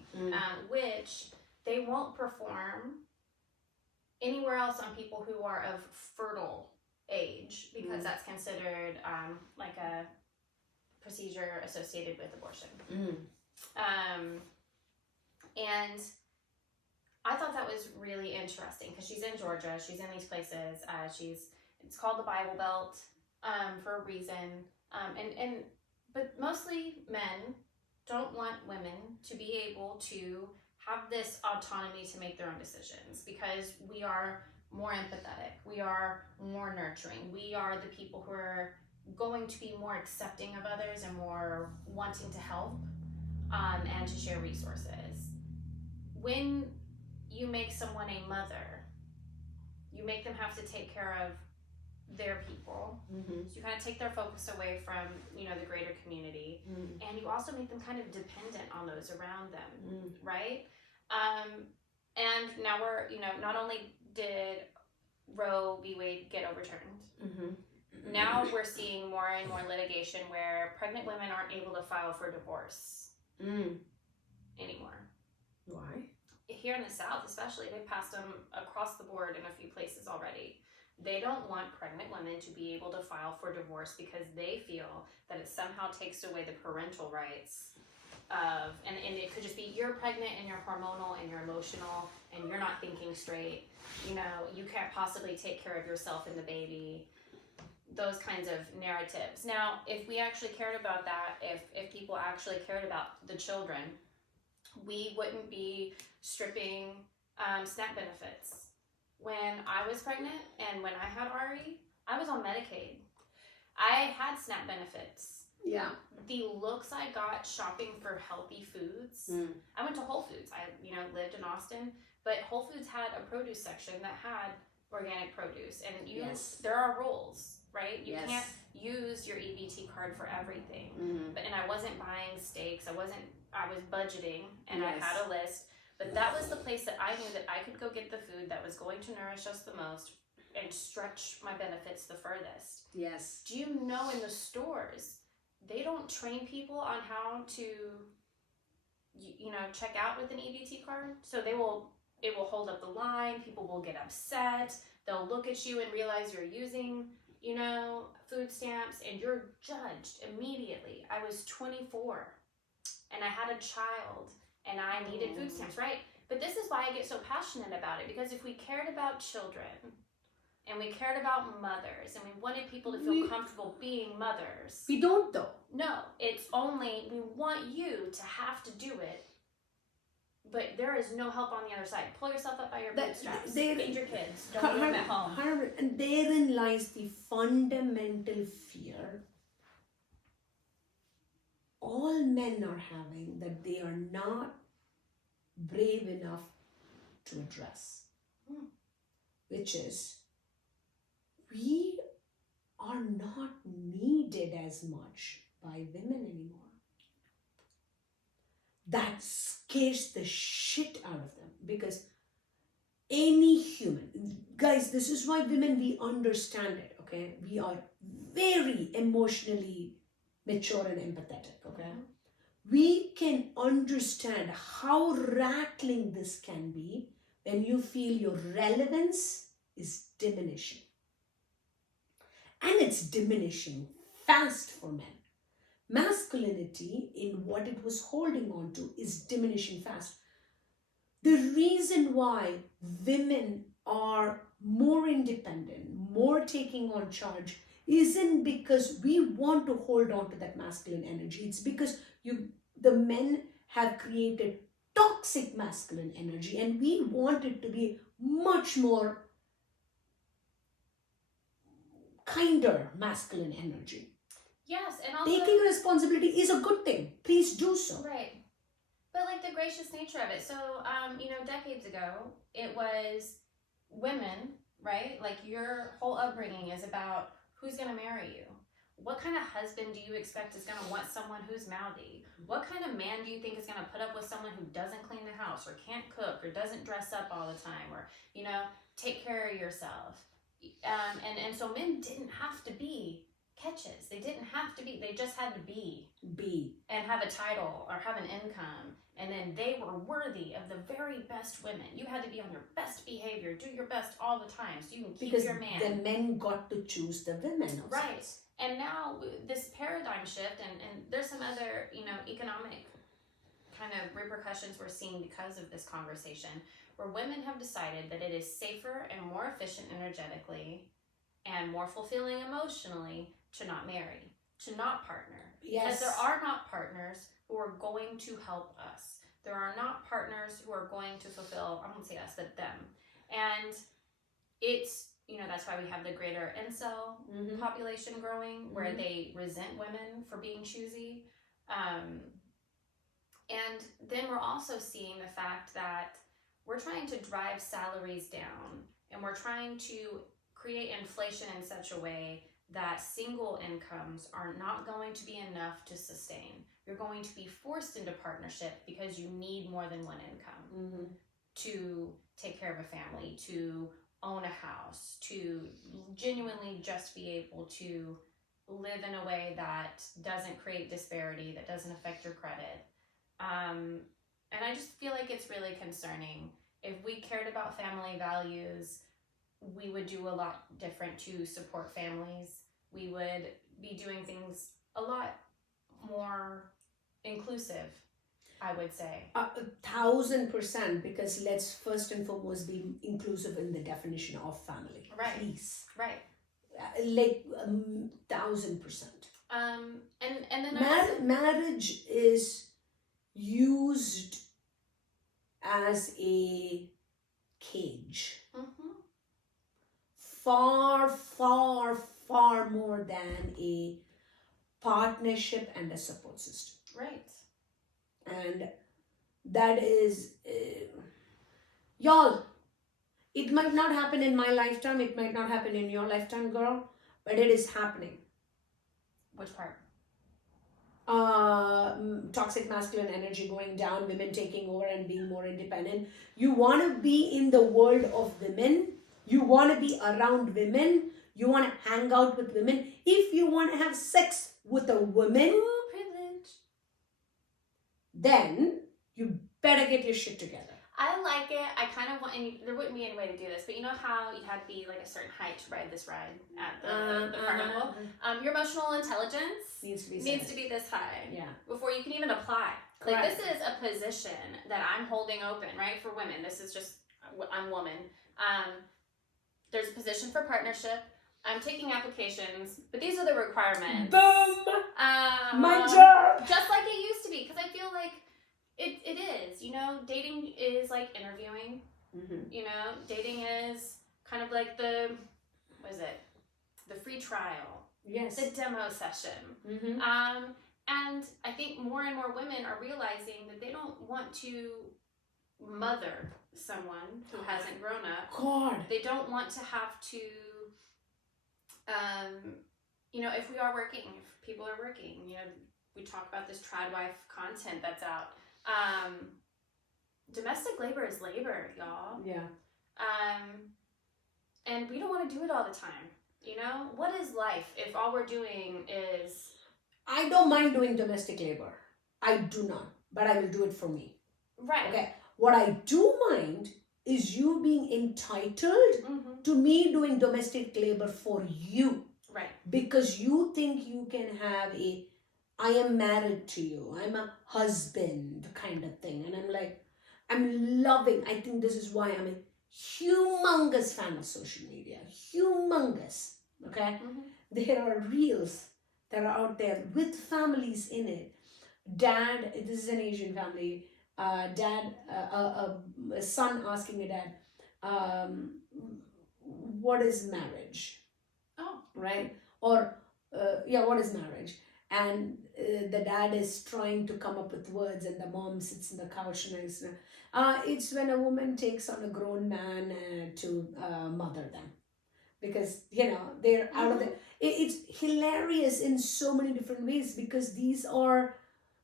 which they won't perform anywhere else on people who are of fertile age, because that's considered like a procedure associated with abortion. And I thought that was really interesting because she's in Georgia, she's in these places, it's called the Bible Belt for a reason. But mostly men don't want women to be able to have this autonomy to make their own decisions, because we are more empathetic, we are more nurturing, we are the people who are going to be more accepting of others and more wanting to help and to share resources. When you make someone a mother, you make them have to take care of their people. So you kind of take their focus away from, the greater community, and you also make them kind of dependent on those around them, right? And now we're, not only did Roe v. Wade get overturned, now we're seeing more and more litigation where pregnant women aren't able to file for divorce anymore. Why? Here in the South especially, they passed them across the board in a few places already. They don't want pregnant women to be able to file for divorce because they feel that it somehow takes away the parental rights of, and it could just be, you're pregnant and you're hormonal and you're emotional and you're not thinking straight, you can't possibly take care of yourself and the baby, those kinds of narratives. Now, if we actually cared about that, if people actually cared about the children, we wouldn't be stripping SNAP benefits. When I was pregnant and when I had Ari, I was on Medicaid. I had SNAP benefits. Yeah. The looks I got shopping for healthy foods. I went to Whole Foods. I, lived in Austin, but Whole Foods had a produce section that had organic produce, and there are rules, right? You can't use your EBT card for everything. And I wasn't buying steaks. I was budgeting, and I had a list. But that was the place that I knew that I could go get the food that was going to nourish us the most and stretch my benefits the furthest. Yes. Do you know in the stores, they don't train people on how to, check out with an EBT card? So it will hold up the line, people will get upset, they'll look at you and realize you're using, food stamps, and you're judged immediately. I was 24 and I had a child. And I needed food stamps, right? But this is why I get so passionate about it, because if we cared about children and we cared about mothers and we wanted people to feel comfortable being mothers. We don't though. No, it's only we want you to have to do it but there is no help on the other side. Pull yourself up by your bootstraps. They- Feed your kids. Don't leave them at home. And therein lies the fundamental fear all men are having, that they are not brave enough to address, which is we are not needed as much by women anymore. That scares the shit out of them, because any human, guys, this is why women, we understand it, okay? We are very emotionally mature and empathetic, okay? We can understand how rattling this can be when you feel your relevance is diminishing. And it's diminishing fast for men. Masculinity, in what it was holding on to, is diminishing fast. The reason why women are more independent, more taking on charge, isn't because we want to hold on to that masculine energy. It's because the men have created toxic masculine energy, and we want it to be much more kinder masculine energy. Yes, and also Taking responsibility is a good thing. Please do so. right. But like the gracious nature of it. So, decades ago, it was women, right? Like your whole upbringing is about who's going to marry you. What kind of husband do you expect is going to want someone who's mouthy? What kind of man do you think is going to put up with someone who doesn't clean the house or can't cook or doesn't dress up all the time or, take care of yourself? And so men didn't have to be catches. They didn't have to be. They just had to be and have a title or have an income. And then they were worthy of the very best women. You had to be on your best behavior, do your best all the time so you can keep because your man. the men got to choose the women. Right. And now this paradigm shift, and there's some other, economic kind of repercussions we're seeing because of this conversation, where women have decided that it is safer and more efficient energetically and more fulfilling emotionally to not marry, to not partner. Yes. Because there are not partners who are going to help us. There are not partners who are going to fulfill, I won't say us, but them. And it's, that's why we have the greater incel population growing, where they resent women for being choosy. And then we're also seeing the fact that we're trying to drive salaries down, and we're trying to create inflation in such a way that single incomes are not going to be enough to sustain. You're going to be forced into partnership because you need more than one income to take care of a family, to own a house, to genuinely just be able to live in a way that doesn't create disparity, that doesn't affect your credit. And I just feel like it's really concerning. If we cared about family values, we would do a lot different to support families. We would be doing things a lot more inclusive, I would say. 1,000%, because let's first and foremost be inclusive in the definition of family. Right. Please. Right. 1,000%. And then marriage is used as a cage. Far, far, far more than a partnership and a support system. Right. And that is, y'all, it might not happen in my lifetime, it might not happen in your lifetime, girl, but it is happening. Which part? Toxic masculine energy going down, women taking over and being more independent. You want to be in the world of women. You want to be around women. You want to hang out with women. If you want to have sex with a woman, Privilege. then you better get your shit together. I like it. I kind of want, and there wouldn't be any way to do this, but you know how you had to be like a certain height to ride this ride at the carnival? Your emotional intelligence Needs to be this high. Yeah. Before you can even apply. Correct. Like, this is a position that I'm holding open, right, for women. This is just, I'm woman. There's a position for partnership. I'm taking applications, but these are the requirements. Boom! My My job! Just like it used to be, because I feel like It is, you know, dating is like interviewing, Mm-hmm. you know, dating is kind of like what is it? The free trial, Yes. the demo session. Mm-hmm. And I think more and more women are realizing that they don't want to mother someone who hasn't grown up. God. They don't want to have to, you know, if we are working, if people are working, you know, we talk about this trad wife content that's out. Domestic labor is labor, y'all. Yeah. And we don't want to do it all the time. You know, what is life if all we're doing is... I don't mind doing domestic labor. I do not, but I will do it for me. Right. Okay. What I do mind is you being entitled Mm-hmm. to me doing domestic labor for you. Right. Because you think you can have I am married to you, I'm a husband kind of thing. And I'm like, I'm loving, I think this is why I'm a humongous fan of social media. Humongous. Okay? Mm-hmm. There are reels that are out there with families in it. Dad, this is an Asian family. Dad, a son asking a dad, what is marriage? Oh. Right? Or, what is marriage? And the dad is trying to come up with words, and the mom sits in the couch and is, it's when a woman takes on a grown man to mother them. Because, you know, they're out of the... It's hilarious in so many different ways, because these are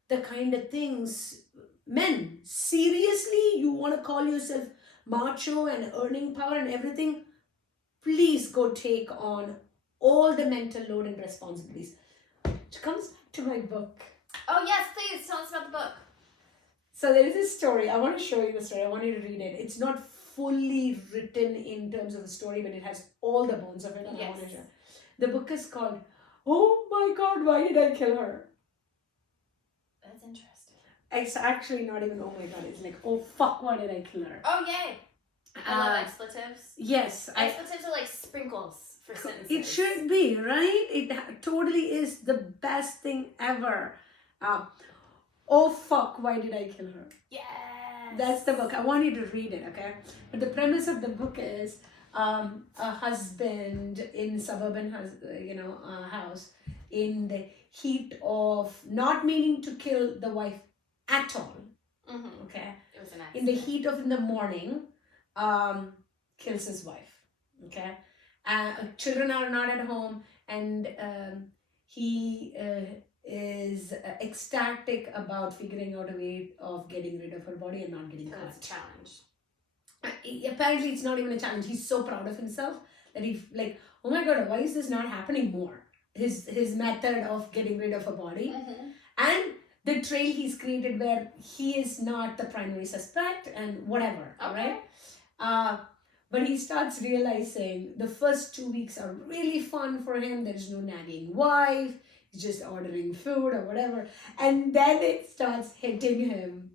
the kind of things... Men, seriously, you want to call yourself macho and earning power and everything? Please go take on all the mental load and responsibilities. It comes back to my book. Oh, yes, please tell us about the book. So there is this story. I want to show you the story. I want you to read it. It's not fully written in terms of the story, but it has all the bones of it. And Yes. I want to share. The book is called, Oh My God, Why Did I Kill Her? That's interesting. It's actually not even, oh my God. It's like, oh fuck, why did I kill her? Oh, yay. I love expletives. Yes. Expletives are like sprinkles for sentences. It should be, right? It totally is the best thing ever. Oh fuck, why did I kill her? Yes. That's the book. I want you to read it, okay? But the premise of the book is a husband in suburban house in the heat of not meaning to kill the wife at all. Mm-hmm. Okay? It was an accident. In the heat of in the morning, kills his wife. Okay? Children are not at home, and he is ecstatic about figuring out a way of getting rid of her body and not getting Because it's a caught. challenge. Apparently, it's not even a challenge. He's so proud of himself that he's like, oh my God, why is this not happening more? His method of getting rid of a body. Mm-hmm. And the trail he's created where he is not the primary suspect and whatever, Okay. right? But he starts realizing the first 2 weeks are really fun for him. There's no nagging wife. He's just ordering food or whatever. And then it starts hitting him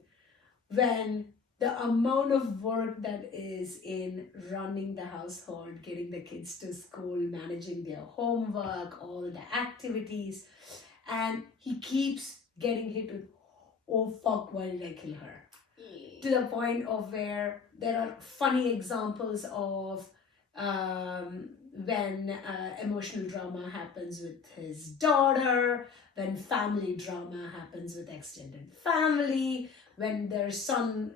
when the amount of work that is in running the household, getting the kids to school, managing their homework, all the activities. And he keeps getting hit with, oh fuck, why did I kill her? To the point of where there are funny examples of when emotional drama happens with his daughter, when family drama happens with extended family, when their son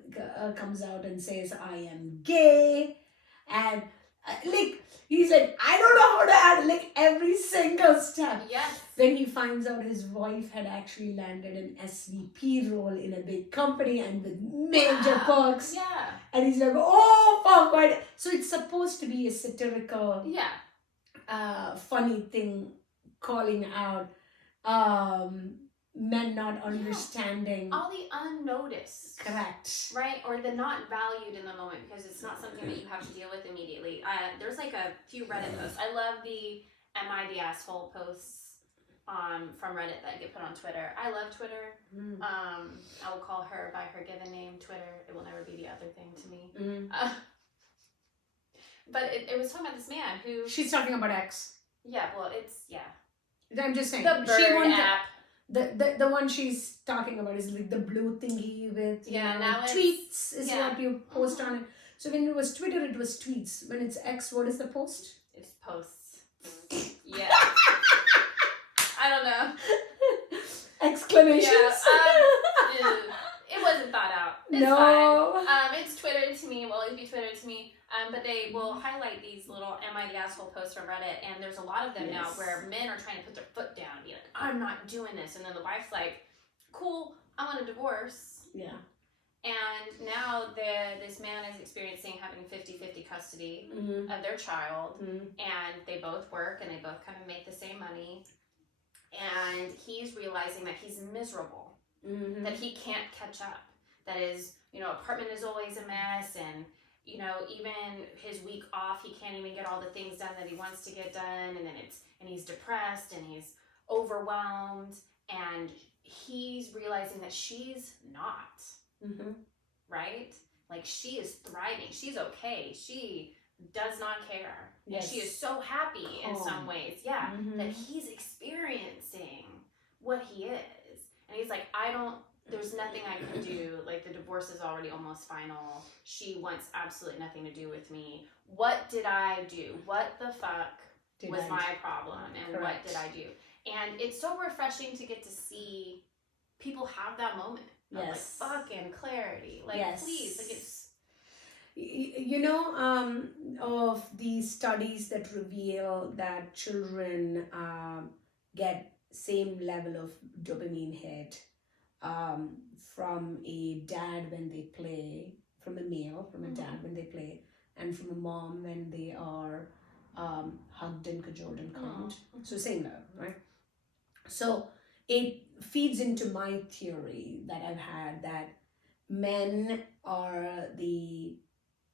comes out and says, I am gay, and he's like, I don't know how to add every single step. Yes. When he finds out his wife had actually landed an SVP role in a big company and with major perks. Yeah. And he's like, oh, fuck, why? So it's supposed to be a satirical, funny thing calling out men not understanding. All the unnoticed. Correct. Right? Or the not valued in the moment because it's not something that you have to deal with immediately. There's like a few Reddit posts. I love the Am I the Asshole posts from Reddit that get put on Twitter. I love Twitter. Mm. I will call her by her given name, Twitter. It will never be the other thing to me. Mm. But it was talking about this man who... She's talking about X. Yeah, well, it's... Yeah. I'm just saying. The she Bird won app. The one she's talking about is like the blue thingy with now it's tweets is what you post Mhm. on it. So when it was Twitter, it was tweets. When it's X, what is the post? It's posts. Yeah. I don't know. Exclamations. Yeah. It wasn't thought out. It's no. fine. It's Twitter to me. Well, it'd be Twitter to me. But they will highlight these little "Am I the asshole" posts from Reddit, and there's a lot of them now Yes. where men are trying to put their foot down, and be like, "I'm not doing this," and then the wife's like, "Cool, I want a divorce." Yeah. And now this man is experiencing having 50-50 custody Mm-hmm. of their child, Mm-hmm. and they both work and they both kind of make the same money, and he's realizing that he's miserable, Mm-hmm. that he can't catch up, that his apartment is always a mess, and even his week off he can't even get all the things done that he wants to get done, and he's depressed and he's overwhelmed, and he's realizing that she's not, Mm-hmm. right? Like, she is thriving, she's okay, she does not care, and Yes. she is so happy in some ways, Mhm. that he's experiencing what he is, and he's like, there's nothing I can do, like, the divorce is already almost final, she wants absolutely nothing to do with me, what did I do, what the fuck was my problem, and what Correct. did I do? And it's so refreshing to get to see people have that moment of Yes. like fucking clarity, like, Yes. please, like, it's Of these studies that reveal that children get same level of dopamine hit from a dad when they play, from a male, from a dad when they play, and from a mom when they are hugged and cajoled and calmed. So same level, right? So it feeds into my theory that I've had that men are the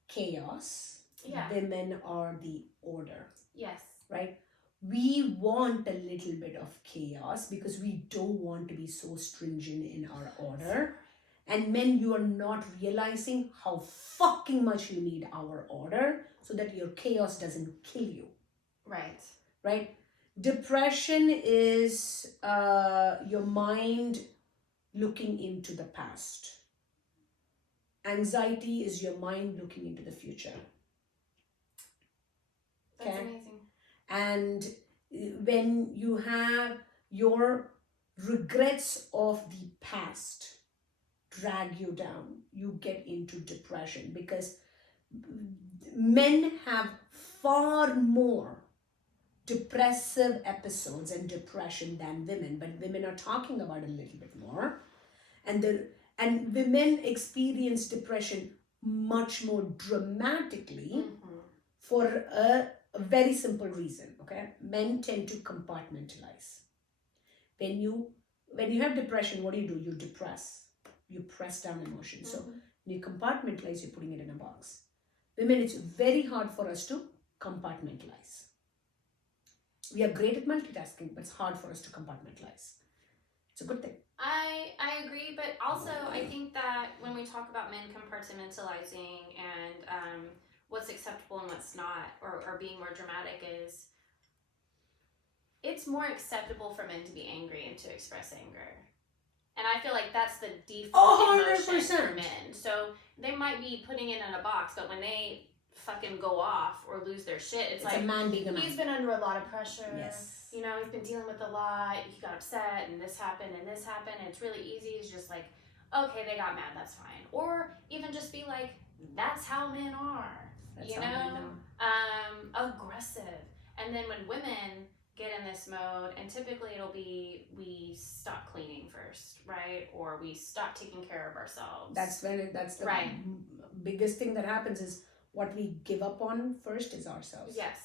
chaos, Yeah. women are the order, yes, right? We want a little bit of chaos because we don't want to be so stringent in our order. And men, you are not realizing how fucking much you need our order so that your chaos doesn't kill you, right, right? Depression is your mind looking into the past. Anxiety is your mind looking into the future. that's Okay. amazing. And when you have your regrets of the past drag you down, you get into depression because men have far more depressive episodes and depression than women, but women are talking about it a little bit more, and women experience depression much more dramatically for a very simple reason. Okay, men tend to compartmentalize. When you have depression, what do? You depress, you press down emotion. So when you compartmentalize, you're putting it in a box. Women, it's very hard for us to compartmentalize. We are great at multitasking, but it's hard for us to compartmentalize. It's a good thing. I agree, but also I think that when we talk about men compartmentalizing and what's acceptable and what's not, or being more dramatic, is it's more acceptable for men to be angry and to express anger. And I feel like that's the default emotion for 100%. men. So they might be putting it in a box, but when they fucking go off or lose their shit, it's like, a man being a man. he's been under a lot of pressure. Yes. You know, he's been dealing with a lot. He got upset, and this happened, and this happened. And it's really easy. It's just like, okay, they got mad. That's fine. Or even just be like, that's how men are. That's you how men know, aggressive. And then when women get in this mode, and typically it'll be we stop cleaning first, right? Or we stop taking care of ourselves. That's the Right. biggest thing that happens is what we give up on first is ourselves. Yes,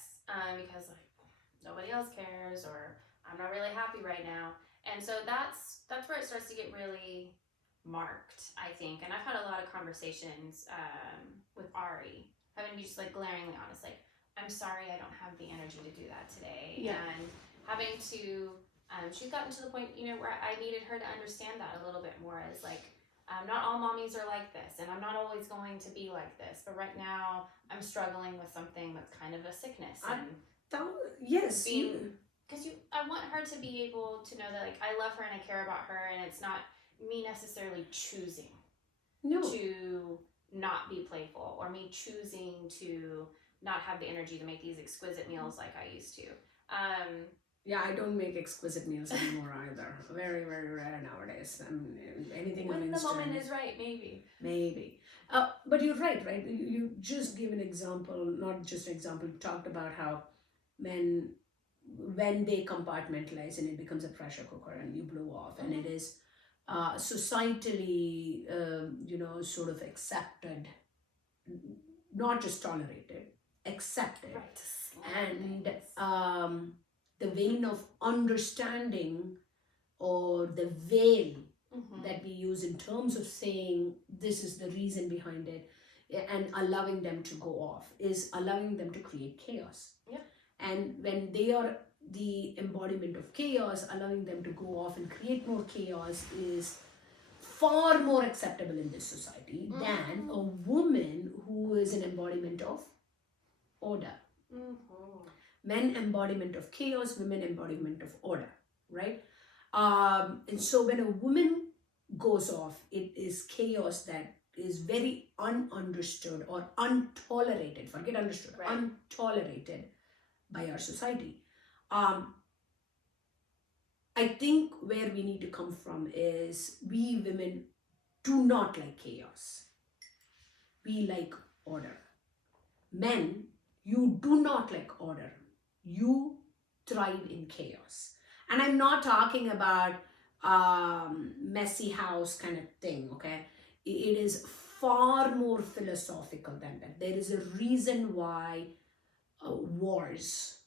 because like nobody else cares, or I'm not really happy right now, and so that's where it starts to get really marked, I think. And I've had a lot of conversations with Ari, having to be just like glaringly honest, like, I'm sorry, I don't have the energy to do that today, Yeah. and having to, she's gotten to the point, where I needed her to understand that a little bit more, as like, not all mommies are like this, and I'm not always going to be like this, but right now I'm struggling with something that's kind of a sickness. And Yes. being because I want her to be able to know that like I love her and I care about her, and it's not me necessarily choosing No. to not be playful, or me choosing to not have the energy to make these exquisite meals like I used to. Yeah, I don't make exquisite meals anymore either. Very, very rare nowadays. Anything on when the instant. moment is right, maybe. Maybe. But you're right, right? You just gave an example, not just an example, you talked about how men, when they compartmentalize and it becomes a pressure cooker and you blow off, and it is societally, sort of accepted, not just tolerated, accepted. Right. And the vein of understanding, or the veil that we use in terms of saying this is the reason behind it, and allowing them to go off, is allowing them to create chaos. Yep. And when they are the embodiment of chaos, allowing them to go off and create more chaos is far more acceptable in this society than a woman who is an embodiment of order. Men embodiment of chaos, women embodiment of order, right? And so when a woman goes off, it is chaos that is very ununderstood or untolerated. Forget understood, Right. Untolerated by our society. I think where we need to come from is we women do not like chaos. We like order. Men, you do not like order. You thrive in chaos. And I'm not talking about messy house kind of thing, okay? It is far more philosophical than that. There is a reason why wars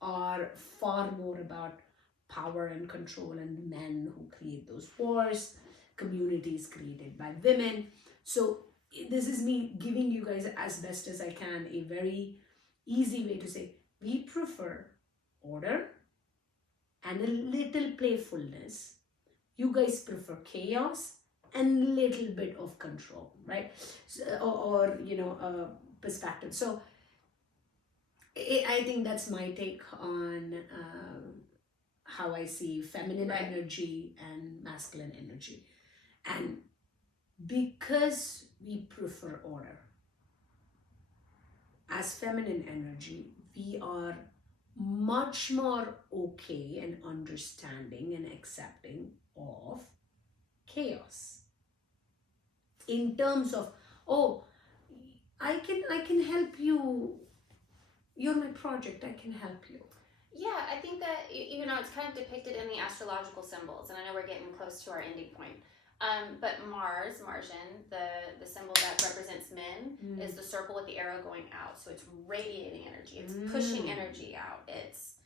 are far more about power and control, and men who create those wars, communities created by women. So this is me giving you guys, as best as I can, a very easy way to say we prefer order and a little playfulness. You guys prefer chaos and little bit of control, right? So, or perspective. So I think that's my take on how I see feminine Right. energy and masculine energy. And because we prefer order, as feminine energy, we are much more okay and understanding and accepting of chaos. In terms of, oh, I can help you. You're my project, I can help you. Yeah, I think that it's kind of depicted in the astrological symbols, and I know we're getting close to our ending point. But Martian, the symbol that represents men, is the circle with the arrow going out. So it's radiating energy. It's pushing energy out. It's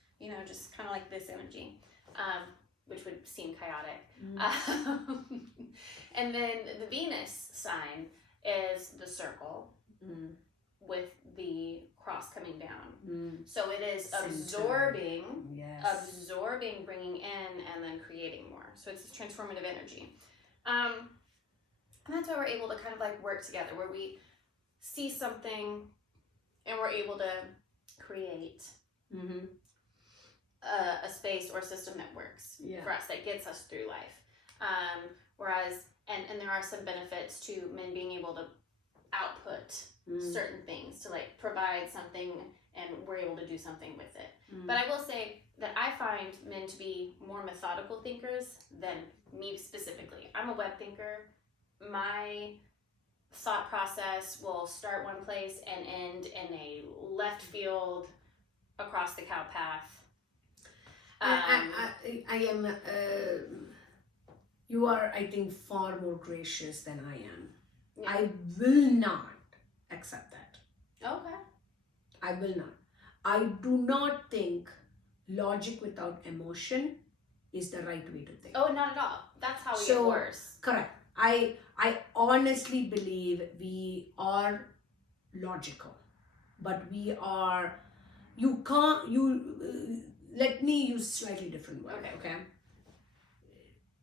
just kind of like this energy, which would seem chaotic. And then the Venus sign is the circle with the cross coming down. So it is absorbing, bringing in, and then creating more. So it's this transformative energy. And that's why we're able to kind of like work together, where we see something and we're able to create a space or system that works for us, that gets us through life. Whereas, and there are some benefits to men being able to output certain things, to like provide something, and we're able to do something with it. But I will say that I find men to be more methodical thinkers than me specifically. I'm a web thinker. My thought process will start one place and end in a left field across the cow path. I am, you are, I think, far more gracious than I am. Yeah. I will not accept that. Okay. I will not. I do not think logic without emotion is the right way to think. Oh, not at all. That's how we get worse. Correct. I honestly believe we are logical, but we are, let me use slightly different word, okay?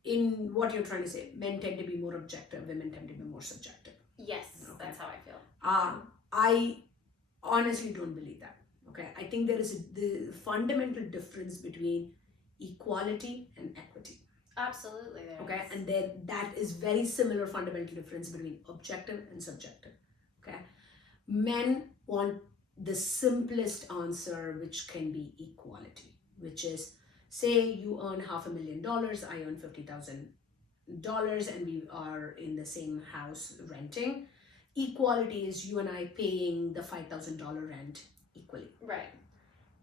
In what you're trying to say, men tend to be more objective, women tend to be more subjective. Yes, that's how I feel. I honestly don't believe that, Okay, I think there is the fundamental difference between equality and equity. Absolutely. There Okay, is. and that is very similar fundamental difference between objective and subjective. Okay, men want the simplest answer, which can be equality, which is, say you earn $500,000, I earn $50,000, and we are in the same house renting. Equality is you and I paying the $5,000 rent equally. Right.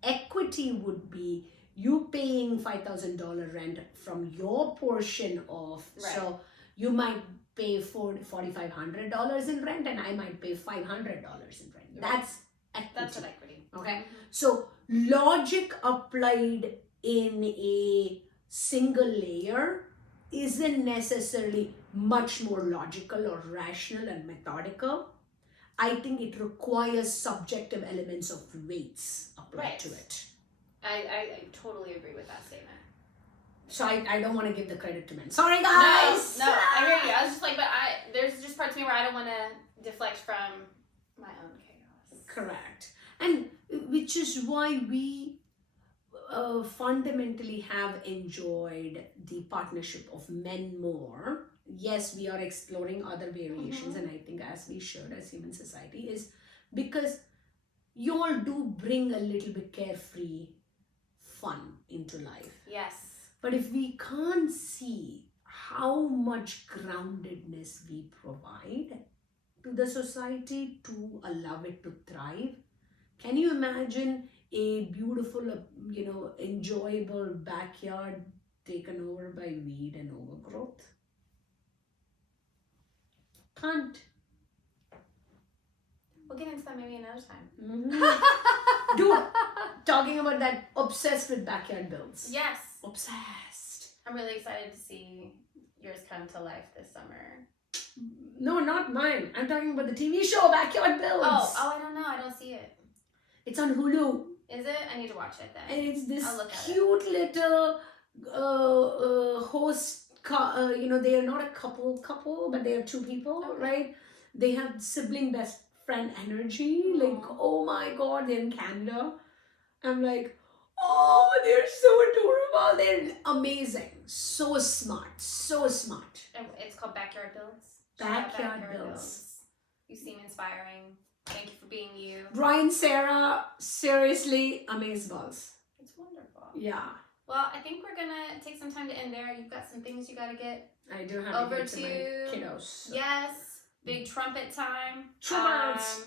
Equity would be you paying $5,000 rent from your portion of, Right. so you might pay $4,500 in rent and I might pay $500 in rent. Right. That's equity. That's what equity. Okay, so logic applied in a single layer isn't necessarily much more logical or rational and methodical. I think it requires subjective elements of weights applied Right. to it. I totally agree with that statement. So I don't want to give the credit to men. Sorry, guys. No, I hear you. I was just like, but there's just parts of me where I don't want to deflect from my own chaos. Correct. And which is why we fundamentally have enjoyed the partnership of men more. Yes, we are exploring other variations, and I think as we should as human society, is because you all do bring a little bit carefree fun into life. Yes. But if we can't see how much groundedness we provide to the society to allow it to thrive, can you imagine a beautiful, enjoyable backyard taken over by weed and overgrowth? Can't. We'll get into that maybe another time. Mm-hmm. Dude, talking about that, obsessed with backyard builds. Yes. Obsessed. I'm really excited to see yours come to life this summer. No, not mine. I'm talking about the TV show Backyard Builds. Oh, I don't know. I don't see it. It's on Hulu. Is it? I need to watch it then. And it's this I'll look at cute little host. They are not a couple, but they are two people, Okay. right? They have sibling best friend energy. Like, oh my god, they're in Canada. I'm like, oh, they're so adorable. They're amazing. So smart. So smart. And it's called Backyard Builds. Shout out Backyard Builds. You seem inspiring. Thank you for being you. Brian, Sarah, seriously, amazeballs. It's wonderful. Yeah. Well, I think we're gonna take some time to end there. You've got some things you gotta get I do have over to get to my to kiddos. So. Yes, big trumpet time. Trumpets.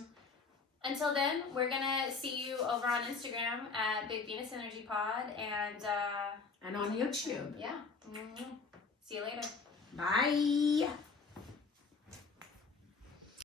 Until then, we're gonna see you over on Instagram at Big Venus Energy Pod And on YouTube. yeah. See you later. Bye.